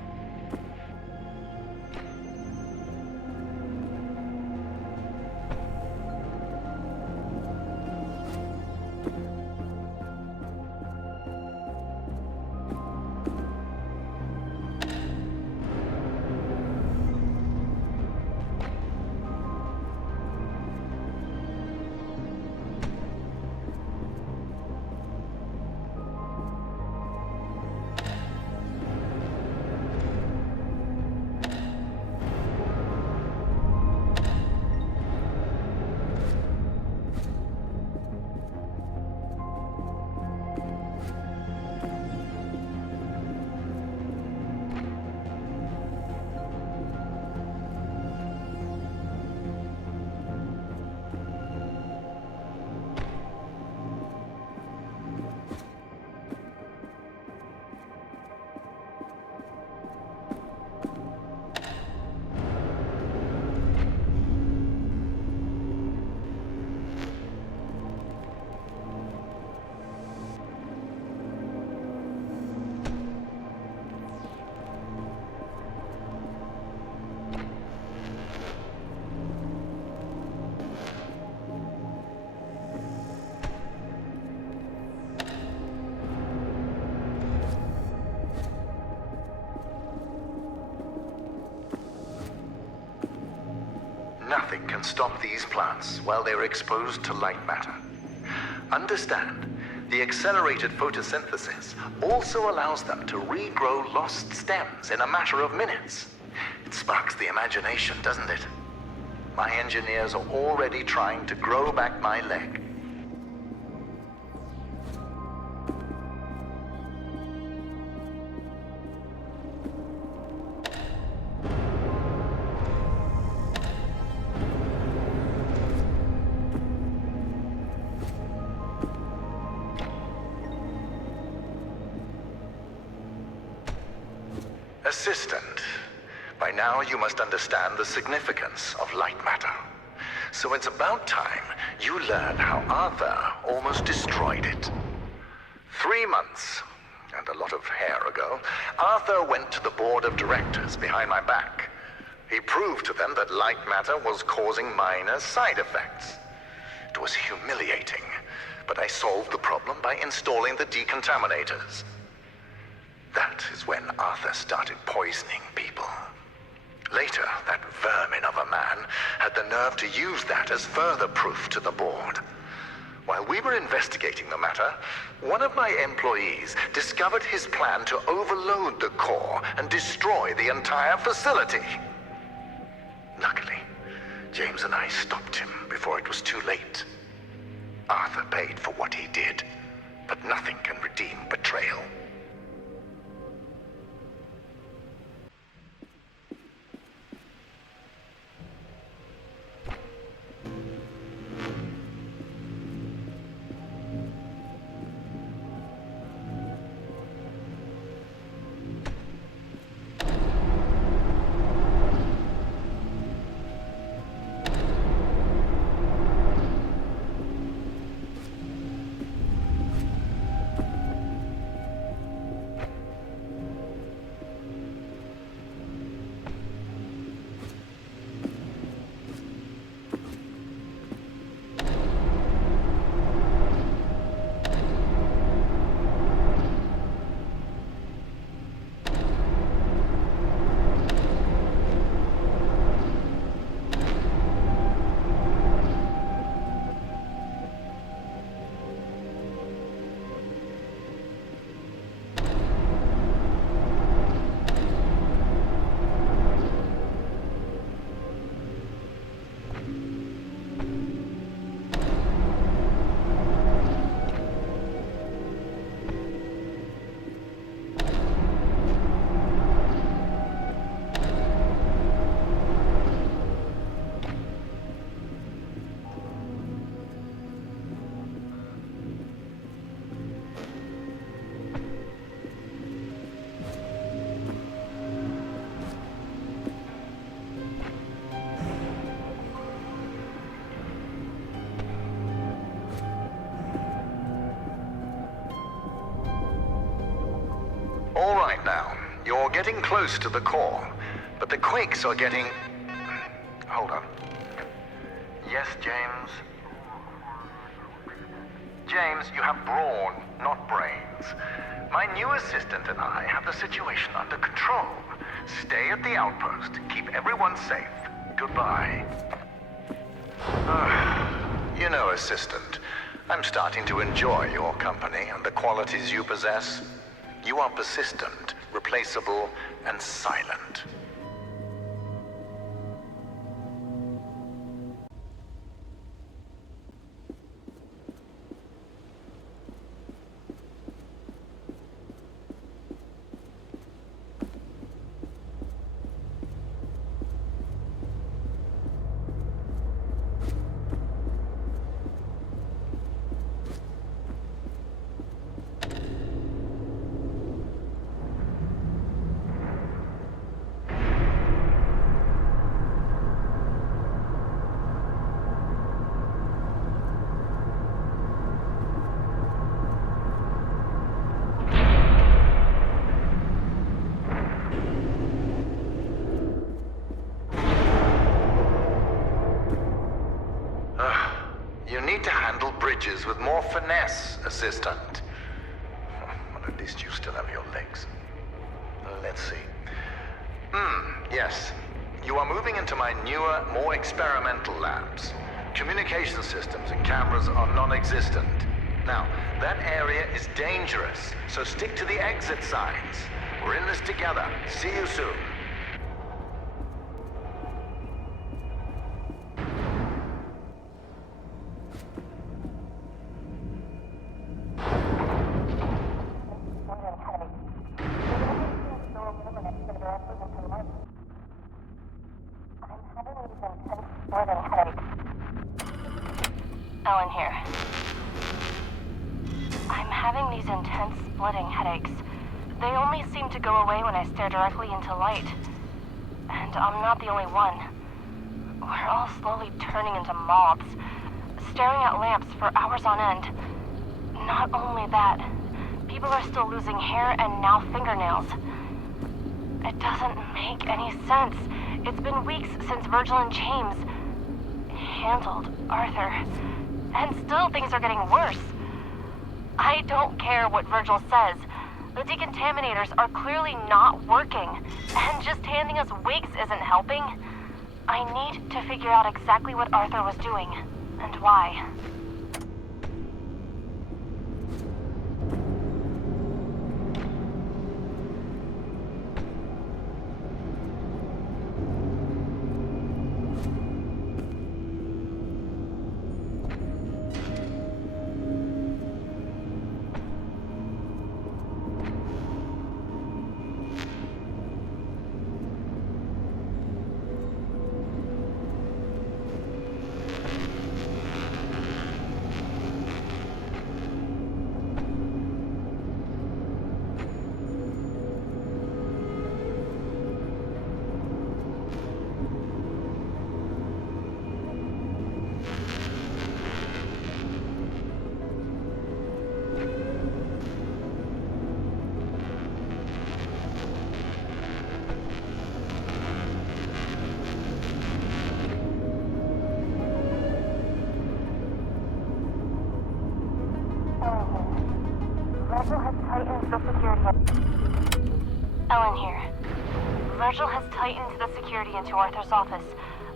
Nothing can stop these plants while they're exposed to light matter. Understand, the accelerated photosynthesis also allows them to regrow lost stems in a matter of minutes. It sparks the imagination, doesn't it? My engineers are already trying to grow back my leg. Assistant, by now you must understand the significance of light matter. So it's about time you learn how Arthur almost destroyed it. 3 months, and a lot of hair ago, Arthur went to the board of directors behind my back. He proved to them that light matter was causing minor side effects. It was humiliating, but I solved the problem by installing the decontaminators. That is when Arthur started poisoning people. Later, that vermin of a man had the nerve to use that as further proof to the board. While we were investigating the matter, one of my employees discovered his plan to overload the core and destroy the entire facility. Luckily, James and I stopped him before it was too late. Arthur paid for what he did, but nothing can redeem betrayal. getting close to the core, but the quakes are getting... Hold on. Yes, James? James, you have brawn, not brains. My new assistant and I have the situation under control. Stay at the outpost. Keep everyone safe. Goodbye. You know, assistant, I'm starting to enjoy your company and the qualities you possess. You are persistent, replaceable, and silent. You need to handle bridges with more finesse, assistant. Well, at least you still have your legs. Let's see. Yes. You are moving into my newer, more experimental labs. Communication systems and cameras are non-existent. Now, that area is dangerous, so stick to the exit signs. We're in this together. See you soon. Ellen here. I'm having these intense splitting headaches. They only seem to go away when I stare directly into light. And I'm not the only one. We're all slowly turning into moths, staring at lamps for hours on end. Not only that, people are still losing hair and now fingernails. It doesn't make any sense. It's been weeks since Virgil and James handled Arthur. And still things are getting worse. I don't care what Virgil says. The decontaminators are clearly not working. And just handing us wigs isn't helping. I need to figure out exactly what Arthur was doing. And why. Ellen here. Virgil has tightened the security into Arthur's office,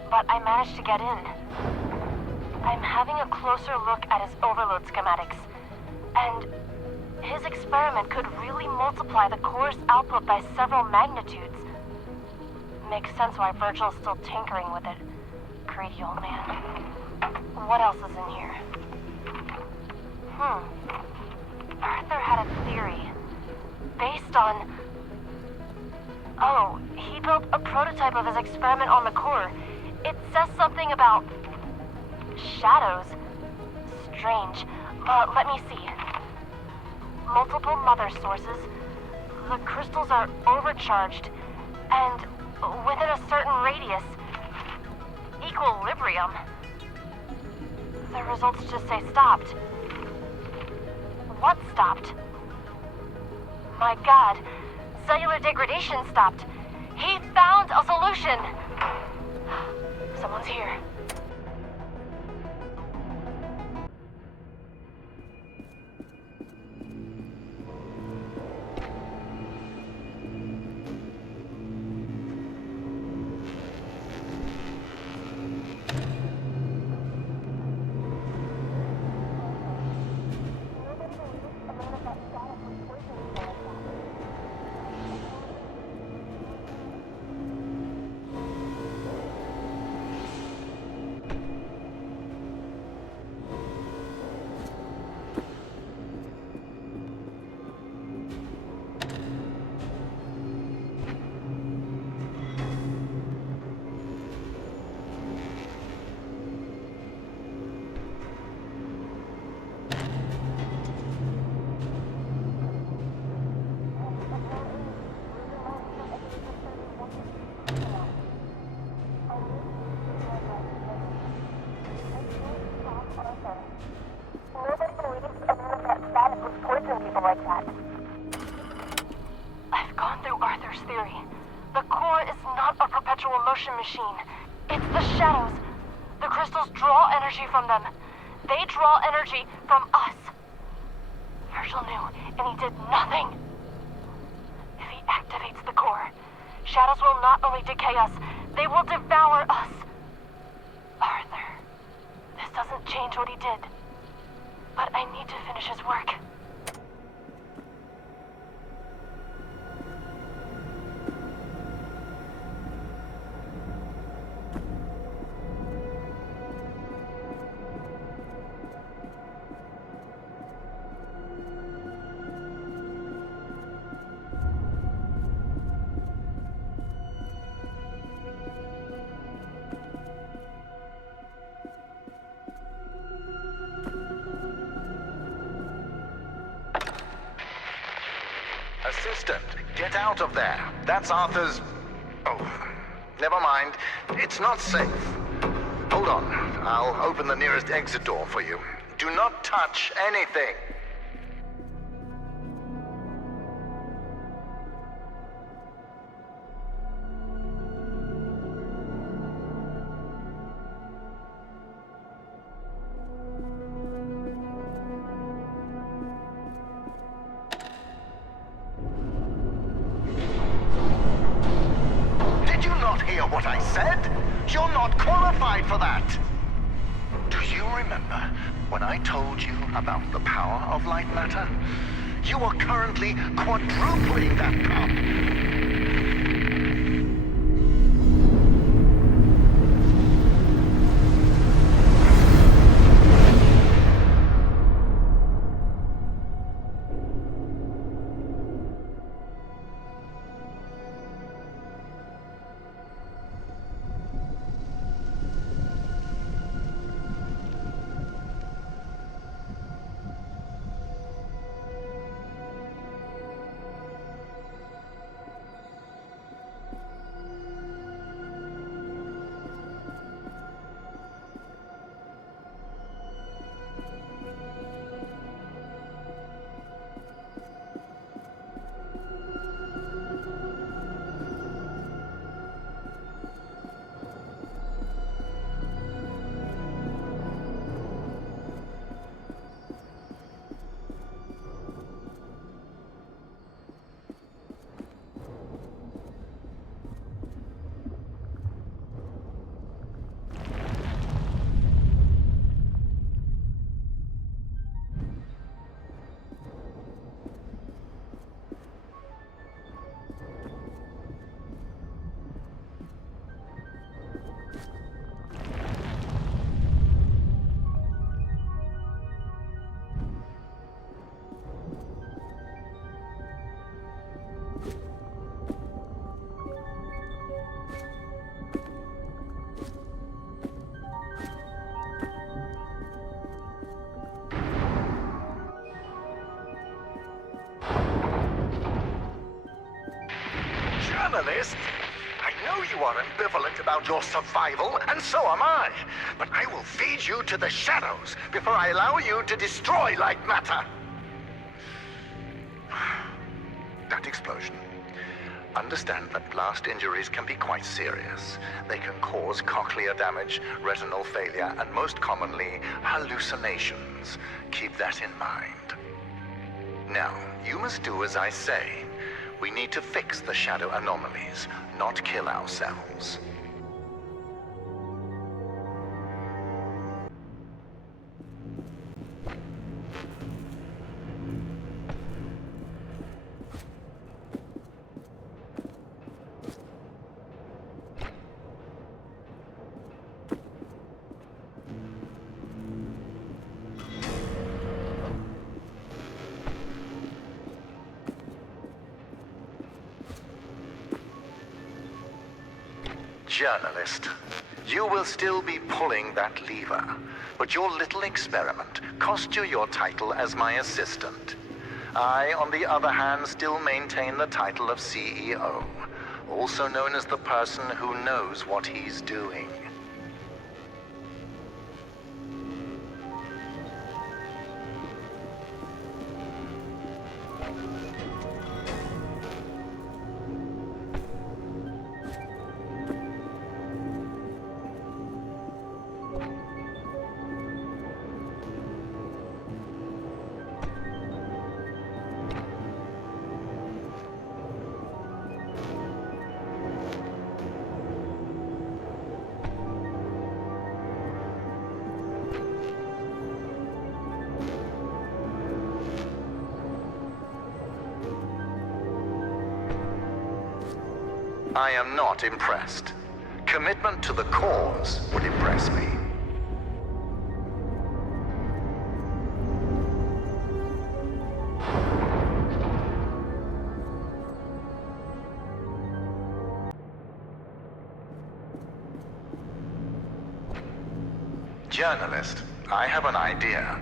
but I managed to get in. I'm having a closer look at his overload schematics, and his experiment could really multiply the core's output by several magnitudes. Makes sense why Virgil's still tinkering with it. Greedy old man. What else is in here? Arthur had a theory. Based on... Oh, he built a prototype of his experiment on the core. It says something about... shadows. Strange, but let me see. Multiple mother sources. The crystals are overcharged, and within a certain radius, equilibrium. The results just say stopped. What stopped? My God, cellular degradation stopped. He found a solution. Someone's here. I've gone through Arthur's theory. The core is not a perpetual motion machine. It's the shadows. The crystals draw energy from them. They draw energy from us. Herschel knew, and he did nothing. If he activates the core, shadows will not only decay us, they will devour us. Arthur, this doesn't change what he did. But I need to finish his work. Assistant, get out of there. That's Arthur's... Oh, never mind. It's not safe. Hold on. I'll open the nearest exit door for you. Do not touch anything. Hear what I said? You're not qualified for that! Do you remember when I told you about the power of Lightmatter? You are currently quadrupling that power. Journalist? I know you are ambivalent about your survival, and so am I. But I will feed you to the shadows before I allow you to destroy Lightmatter. That explosion. Understand that blast injuries can be quite serious. They can cause cochlear damage, retinal failure, and most commonly, hallucinations. Keep that in mind. Now, you must do as I say. We need to fix the shadow anomalies, not kill ourselves. Journalist, you will still be pulling that lever, but your little experiment cost you your title as my assistant. I, on the other hand, still maintain the title of CEO, also known as the person who knows what he's doing. I am not impressed. Commitment to the cause would impress me. Journalist, I have an idea.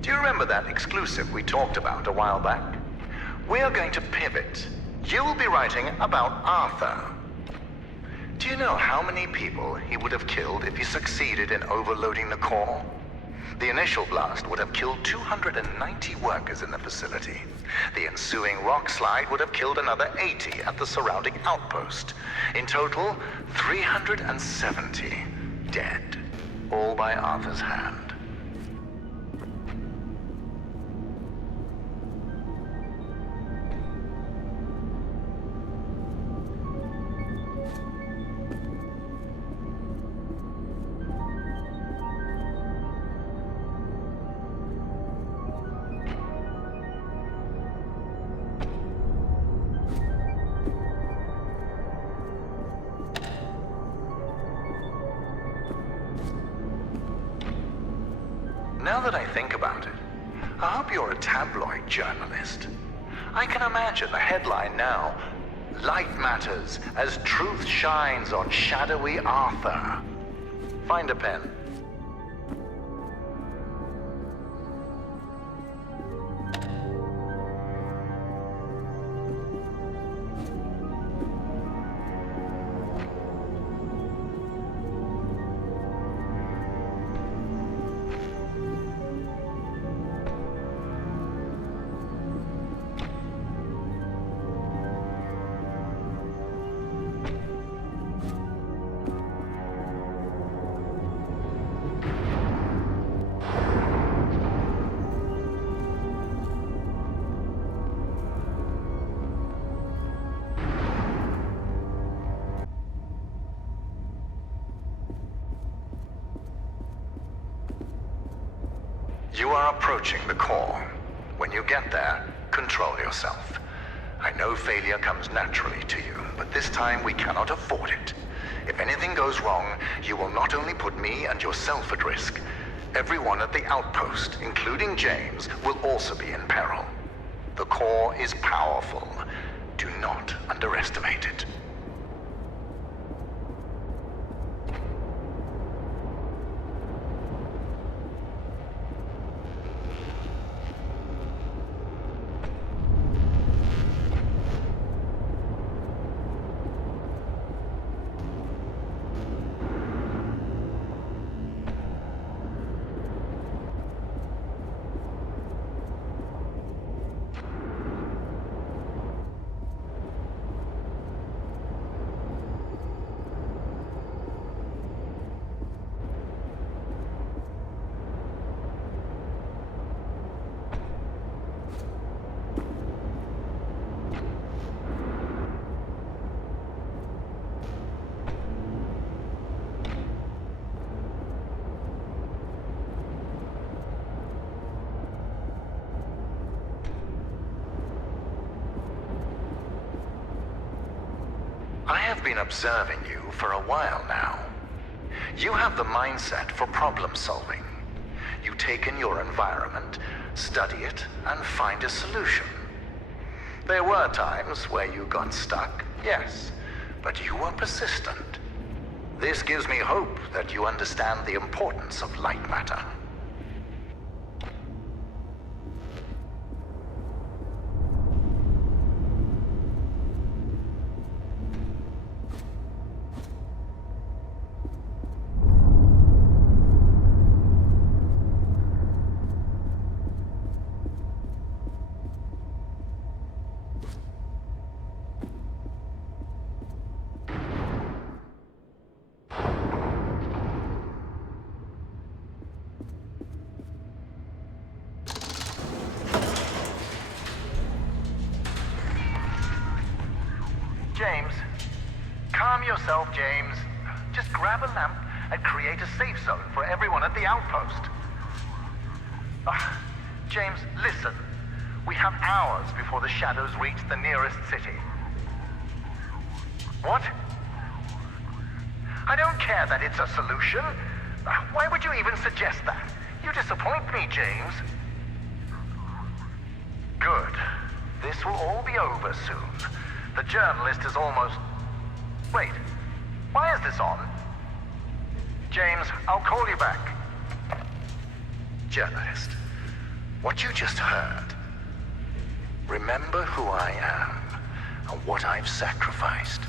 Do you remember that exclusive we talked about a while back? We are going to pivot. You will be writing about Arthur. Do you know how many people he would have killed if he succeeded in overloading the core? The initial blast would have killed 290 workers in the facility. The ensuing rock slide would have killed another 80 at the surrounding outpost. In total, 370 dead, all by Arthur's hand. Now that I think about it, I hope you're a tabloid journalist. I can imagine the headline now: Lightmatter as truth shines on shadowy Arthur. Find a pen. You are approaching the core. When you get there, control yourself. I know failure comes naturally to you, but this time we cannot afford it. If anything goes wrong, you will not only put me and yourself at risk. Everyone at the outpost, including James, will also be in peril. The core is powerful. Do not underestimate it. I've been observing you for a while now. You have the mindset for problem solving. You take in your environment, study it, and find a solution. There were times where you got stuck, yes, but you were persistent. This gives me hope that you understand the importance of light matter. James, calm yourself, James. Just grab a lamp and create a safe zone for everyone at the outpost. James, listen. We have hours before the shadows reach the nearest city. What? I don't care that it's a solution. Why would you even suggest that? You disappoint me, James. Good. This will all be over soon. The journalist is almost... Wait, why is this on? James, I'll call you back. Journalist, what you just heard. Remember who I am and what I've sacrificed.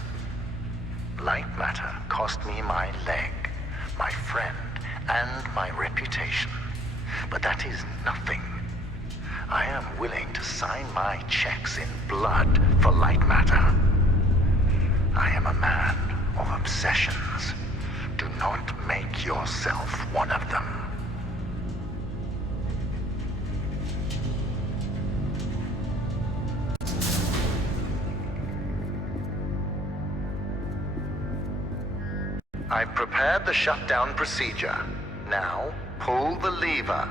Light matter cost me my leg, my friend, and my reputation. But that is nothing. I am willing to sign my checks in blood for light matter. I am a man of obsessions. Do not make yourself one of them. I've prepared the shutdown procedure. Now, pull the lever.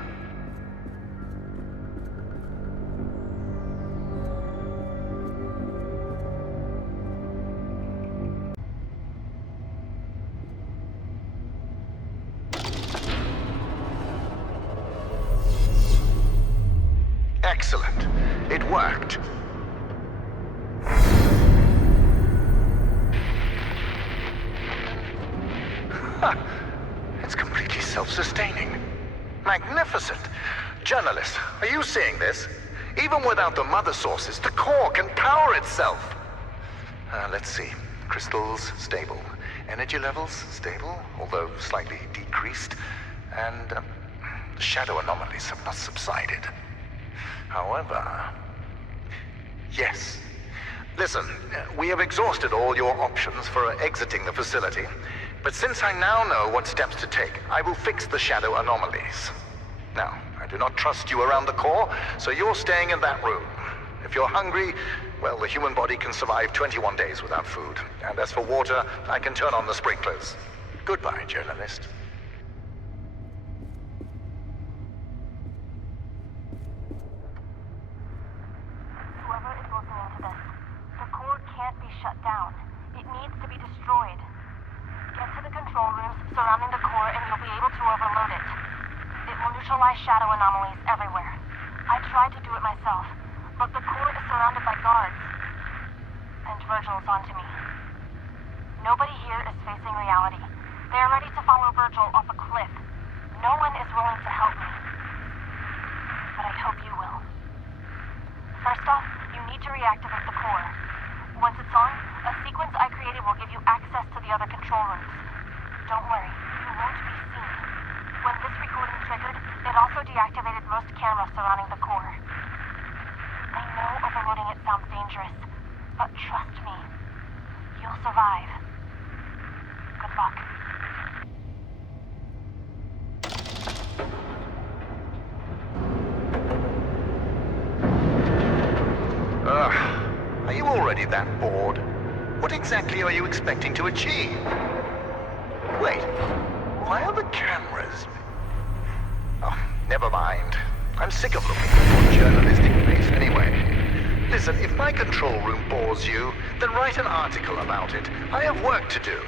Excellent. It worked. It's completely self-sustaining. Magnificent. Journalist, are you seeing this? Even without the mother sources, the core can power itself. Let's see. Crystals, stable. Energy levels, stable, although slightly decreased. And the shadow anomalies have not subsided. However... Yes. Listen, we have exhausted all your options for exiting the facility. But since I now know what steps to take, I will fix the shadow anomalies. Now, I do not trust you around the core, so you're staying in that room. If you're hungry, well, the human body can survive 21 days without food. And as for water, I can turn on the sprinklers. Goodbye, journalist. Whoever is looking into this, the core can't be shut down. It needs to be destroyed. Get to the control rooms surrounding the core and you'll be able to overload it. It will neutralize shadow anomalies everywhere. I tried to do it myself, but the core is surrounded by guards. And Virgil's onto me. Nobody here is facing reality. They are ready to follow Virgil off a cliff. No one is willing to help me. But I hope you will. First off, you need to reactivate the core. Once it's on, a sequence I created will give you access to the other control rooms. Don't worry, you won't be seen. When this recording triggered, it also deactivated most cameras surrounding the core. I know overloading it sounds dangerous, but trust me, you'll survive. Good luck. Are you already that bored? What exactly are you expecting to achieve? Wait, why are the cameras... Oh, never mind. I'm sick of looking for your journalistic face anyway. Listen, if my control room bores you, Then write an article about it. I have work to do.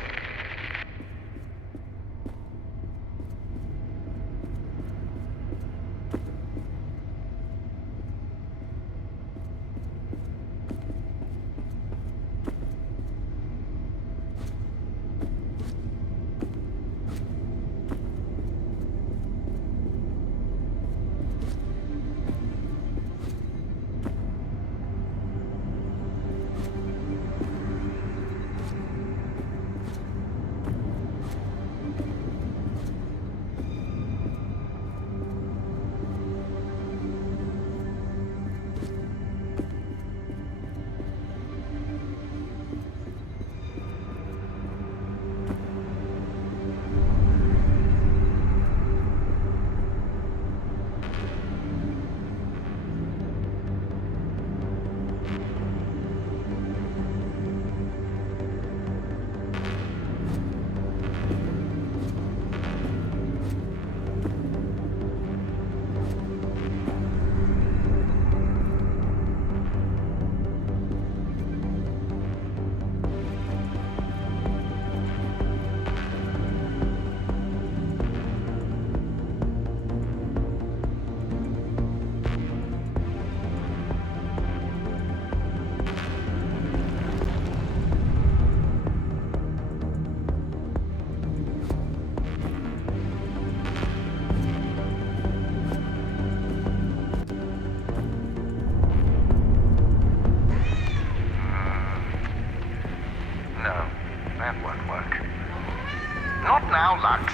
Not now, Lux.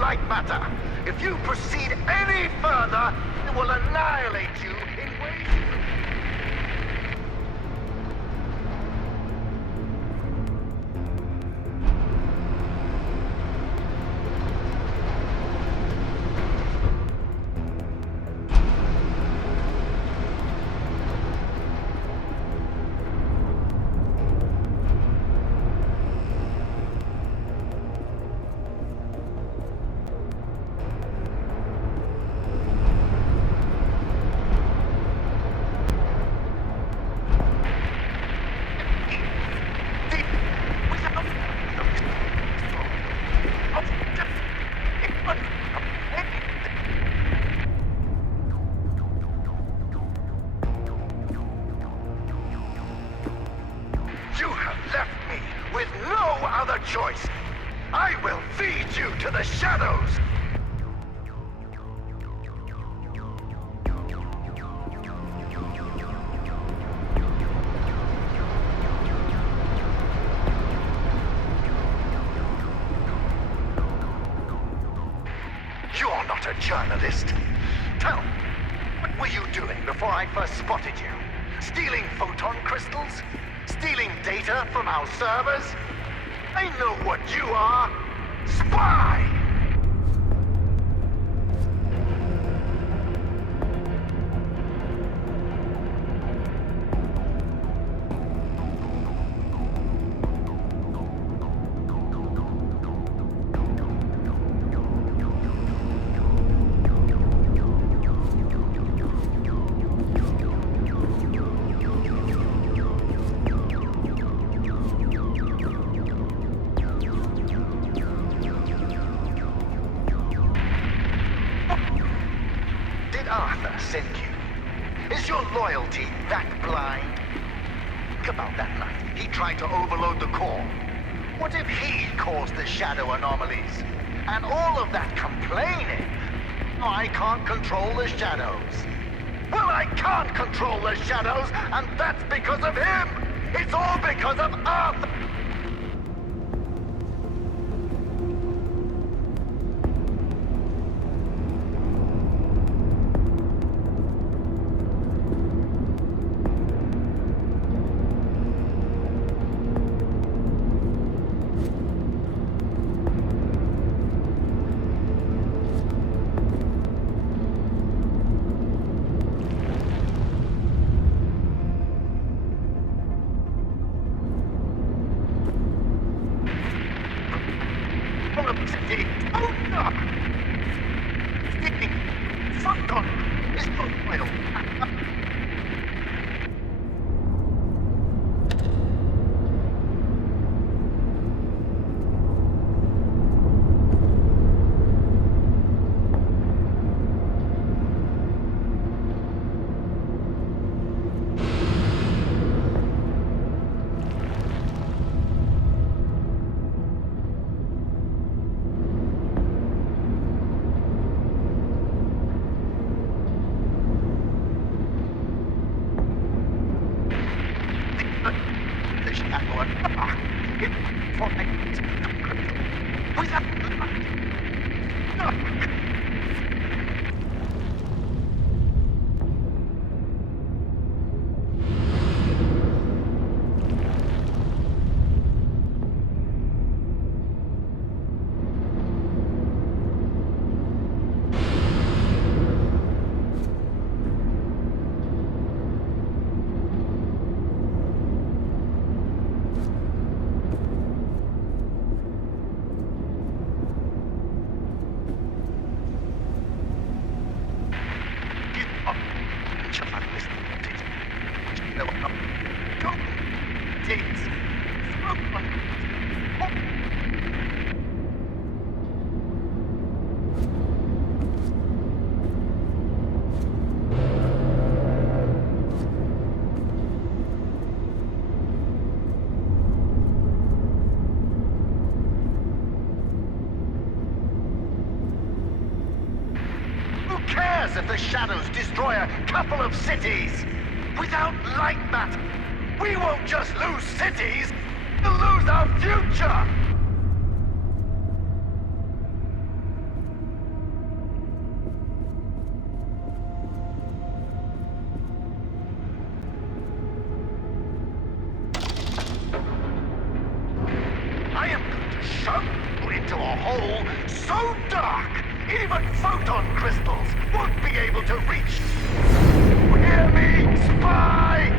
Lightmatter. If you proceed any further, it will annihilate you in ways... left me with no other choice. I will feed you to the shadows! You're not a journalist. Tell me, what were you doing before I first spotted you? Stealing photon crystals? Stealing data from our servers? I know what you are. Spy! Arthur sent you? Is your loyalty that blind? Think about that night. He tried to overload the core. What if he caused the shadow anomalies? And all of that complaining? I can't control the shadows. Well, I can't control the shadows, and that's because of him! It's all because of Arthur! If the shadows destroy a couple of cities, without Lightmatter, we won't just lose cities, we'll lose our future! I am going to shove you into a hole so dark, even photon crystals won't be able to reach. Hear me, spy!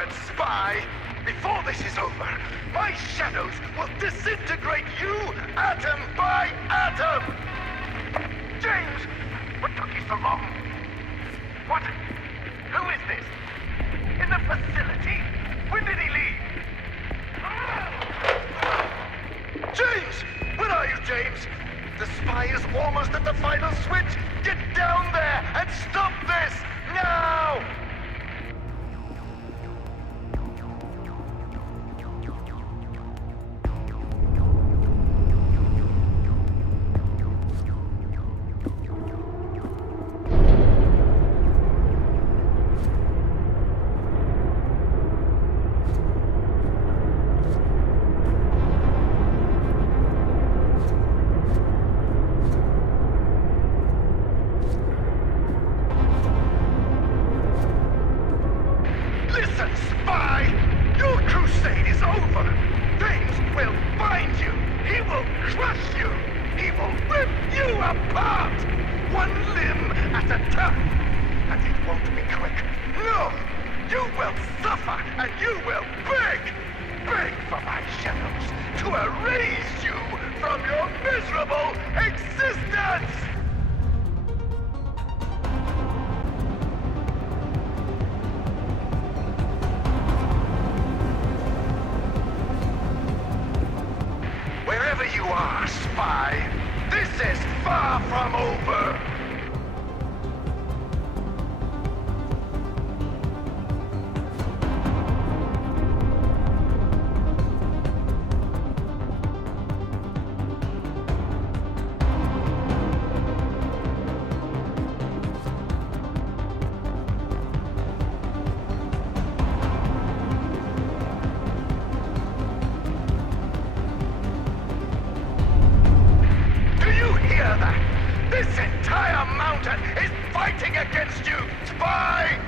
word, spy! Before this is over, my shadows will disintegrate you atom by atom! James! What took you so long? What? Who is this? In the facility? When did he leave? James! Where are you, James? The spy is almost at the final switch! Get down there and stop this! Now! Listen, spy! Your crusade is over! James will find you! He will crush you! He will rip you apart! One limb at a time! And it won't be quick. No! You will suffer and you will beg! Beg for my shadows to erase you from your miserable existence! Wherever you are, spy, this is far from over! This entire mountain is fighting against you, spy!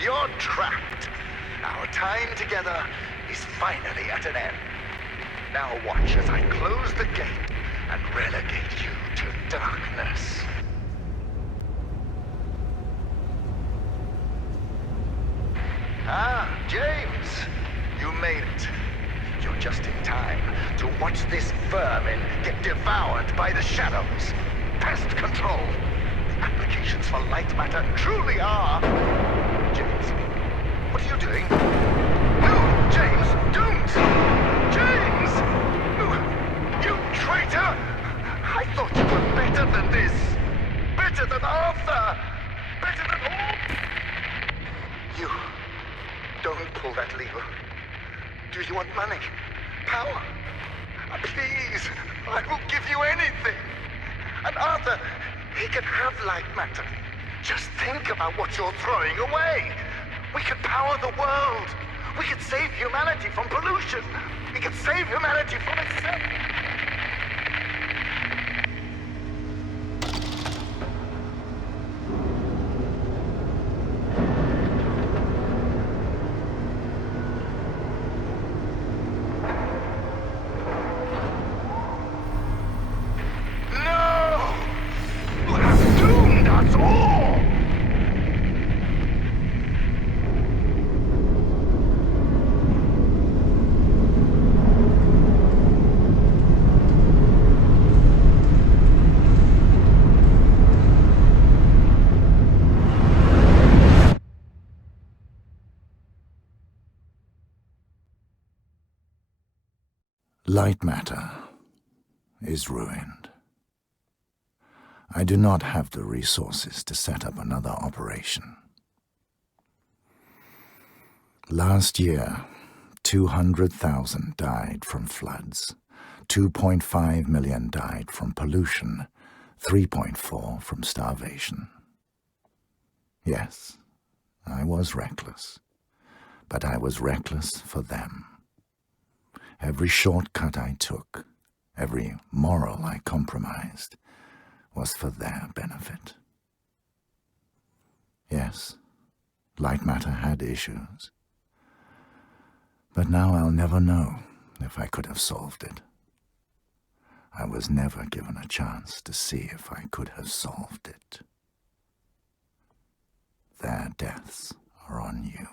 You're trapped. Our time together is finally at an end. Now watch as I close the gate and relegate you to darkness. Ah, James, you made it. You're just in time to watch this vermin get devoured by the shadows. Pest control. The applications for Lightmatter truly are... James, what are you doing? No, James, don't! James! You traitor! I thought you were better than this. Better than Arthur. Better than all... You... Don't pull that lever. Do you want money? Power? Please, I will give you anything. And Arthur, he can have Lightmatter. Just think about what you're throwing away. We could power the world. We could save humanity from pollution. We could save humanity from itself. Lightmatter is ruined. I do not have the resources to set up another operation. Last year, 200,000 died from floods, 2.5 million died from pollution, 3.4 from starvation. Yes, I was reckless, but I was reckless for them. Every shortcut I took, every moral I compromised, was for their benefit. Yes, Lightmatter had issues. But now I'll never know if I could have solved it. I was never given a chance to see if I could have solved it. Their deaths are on you.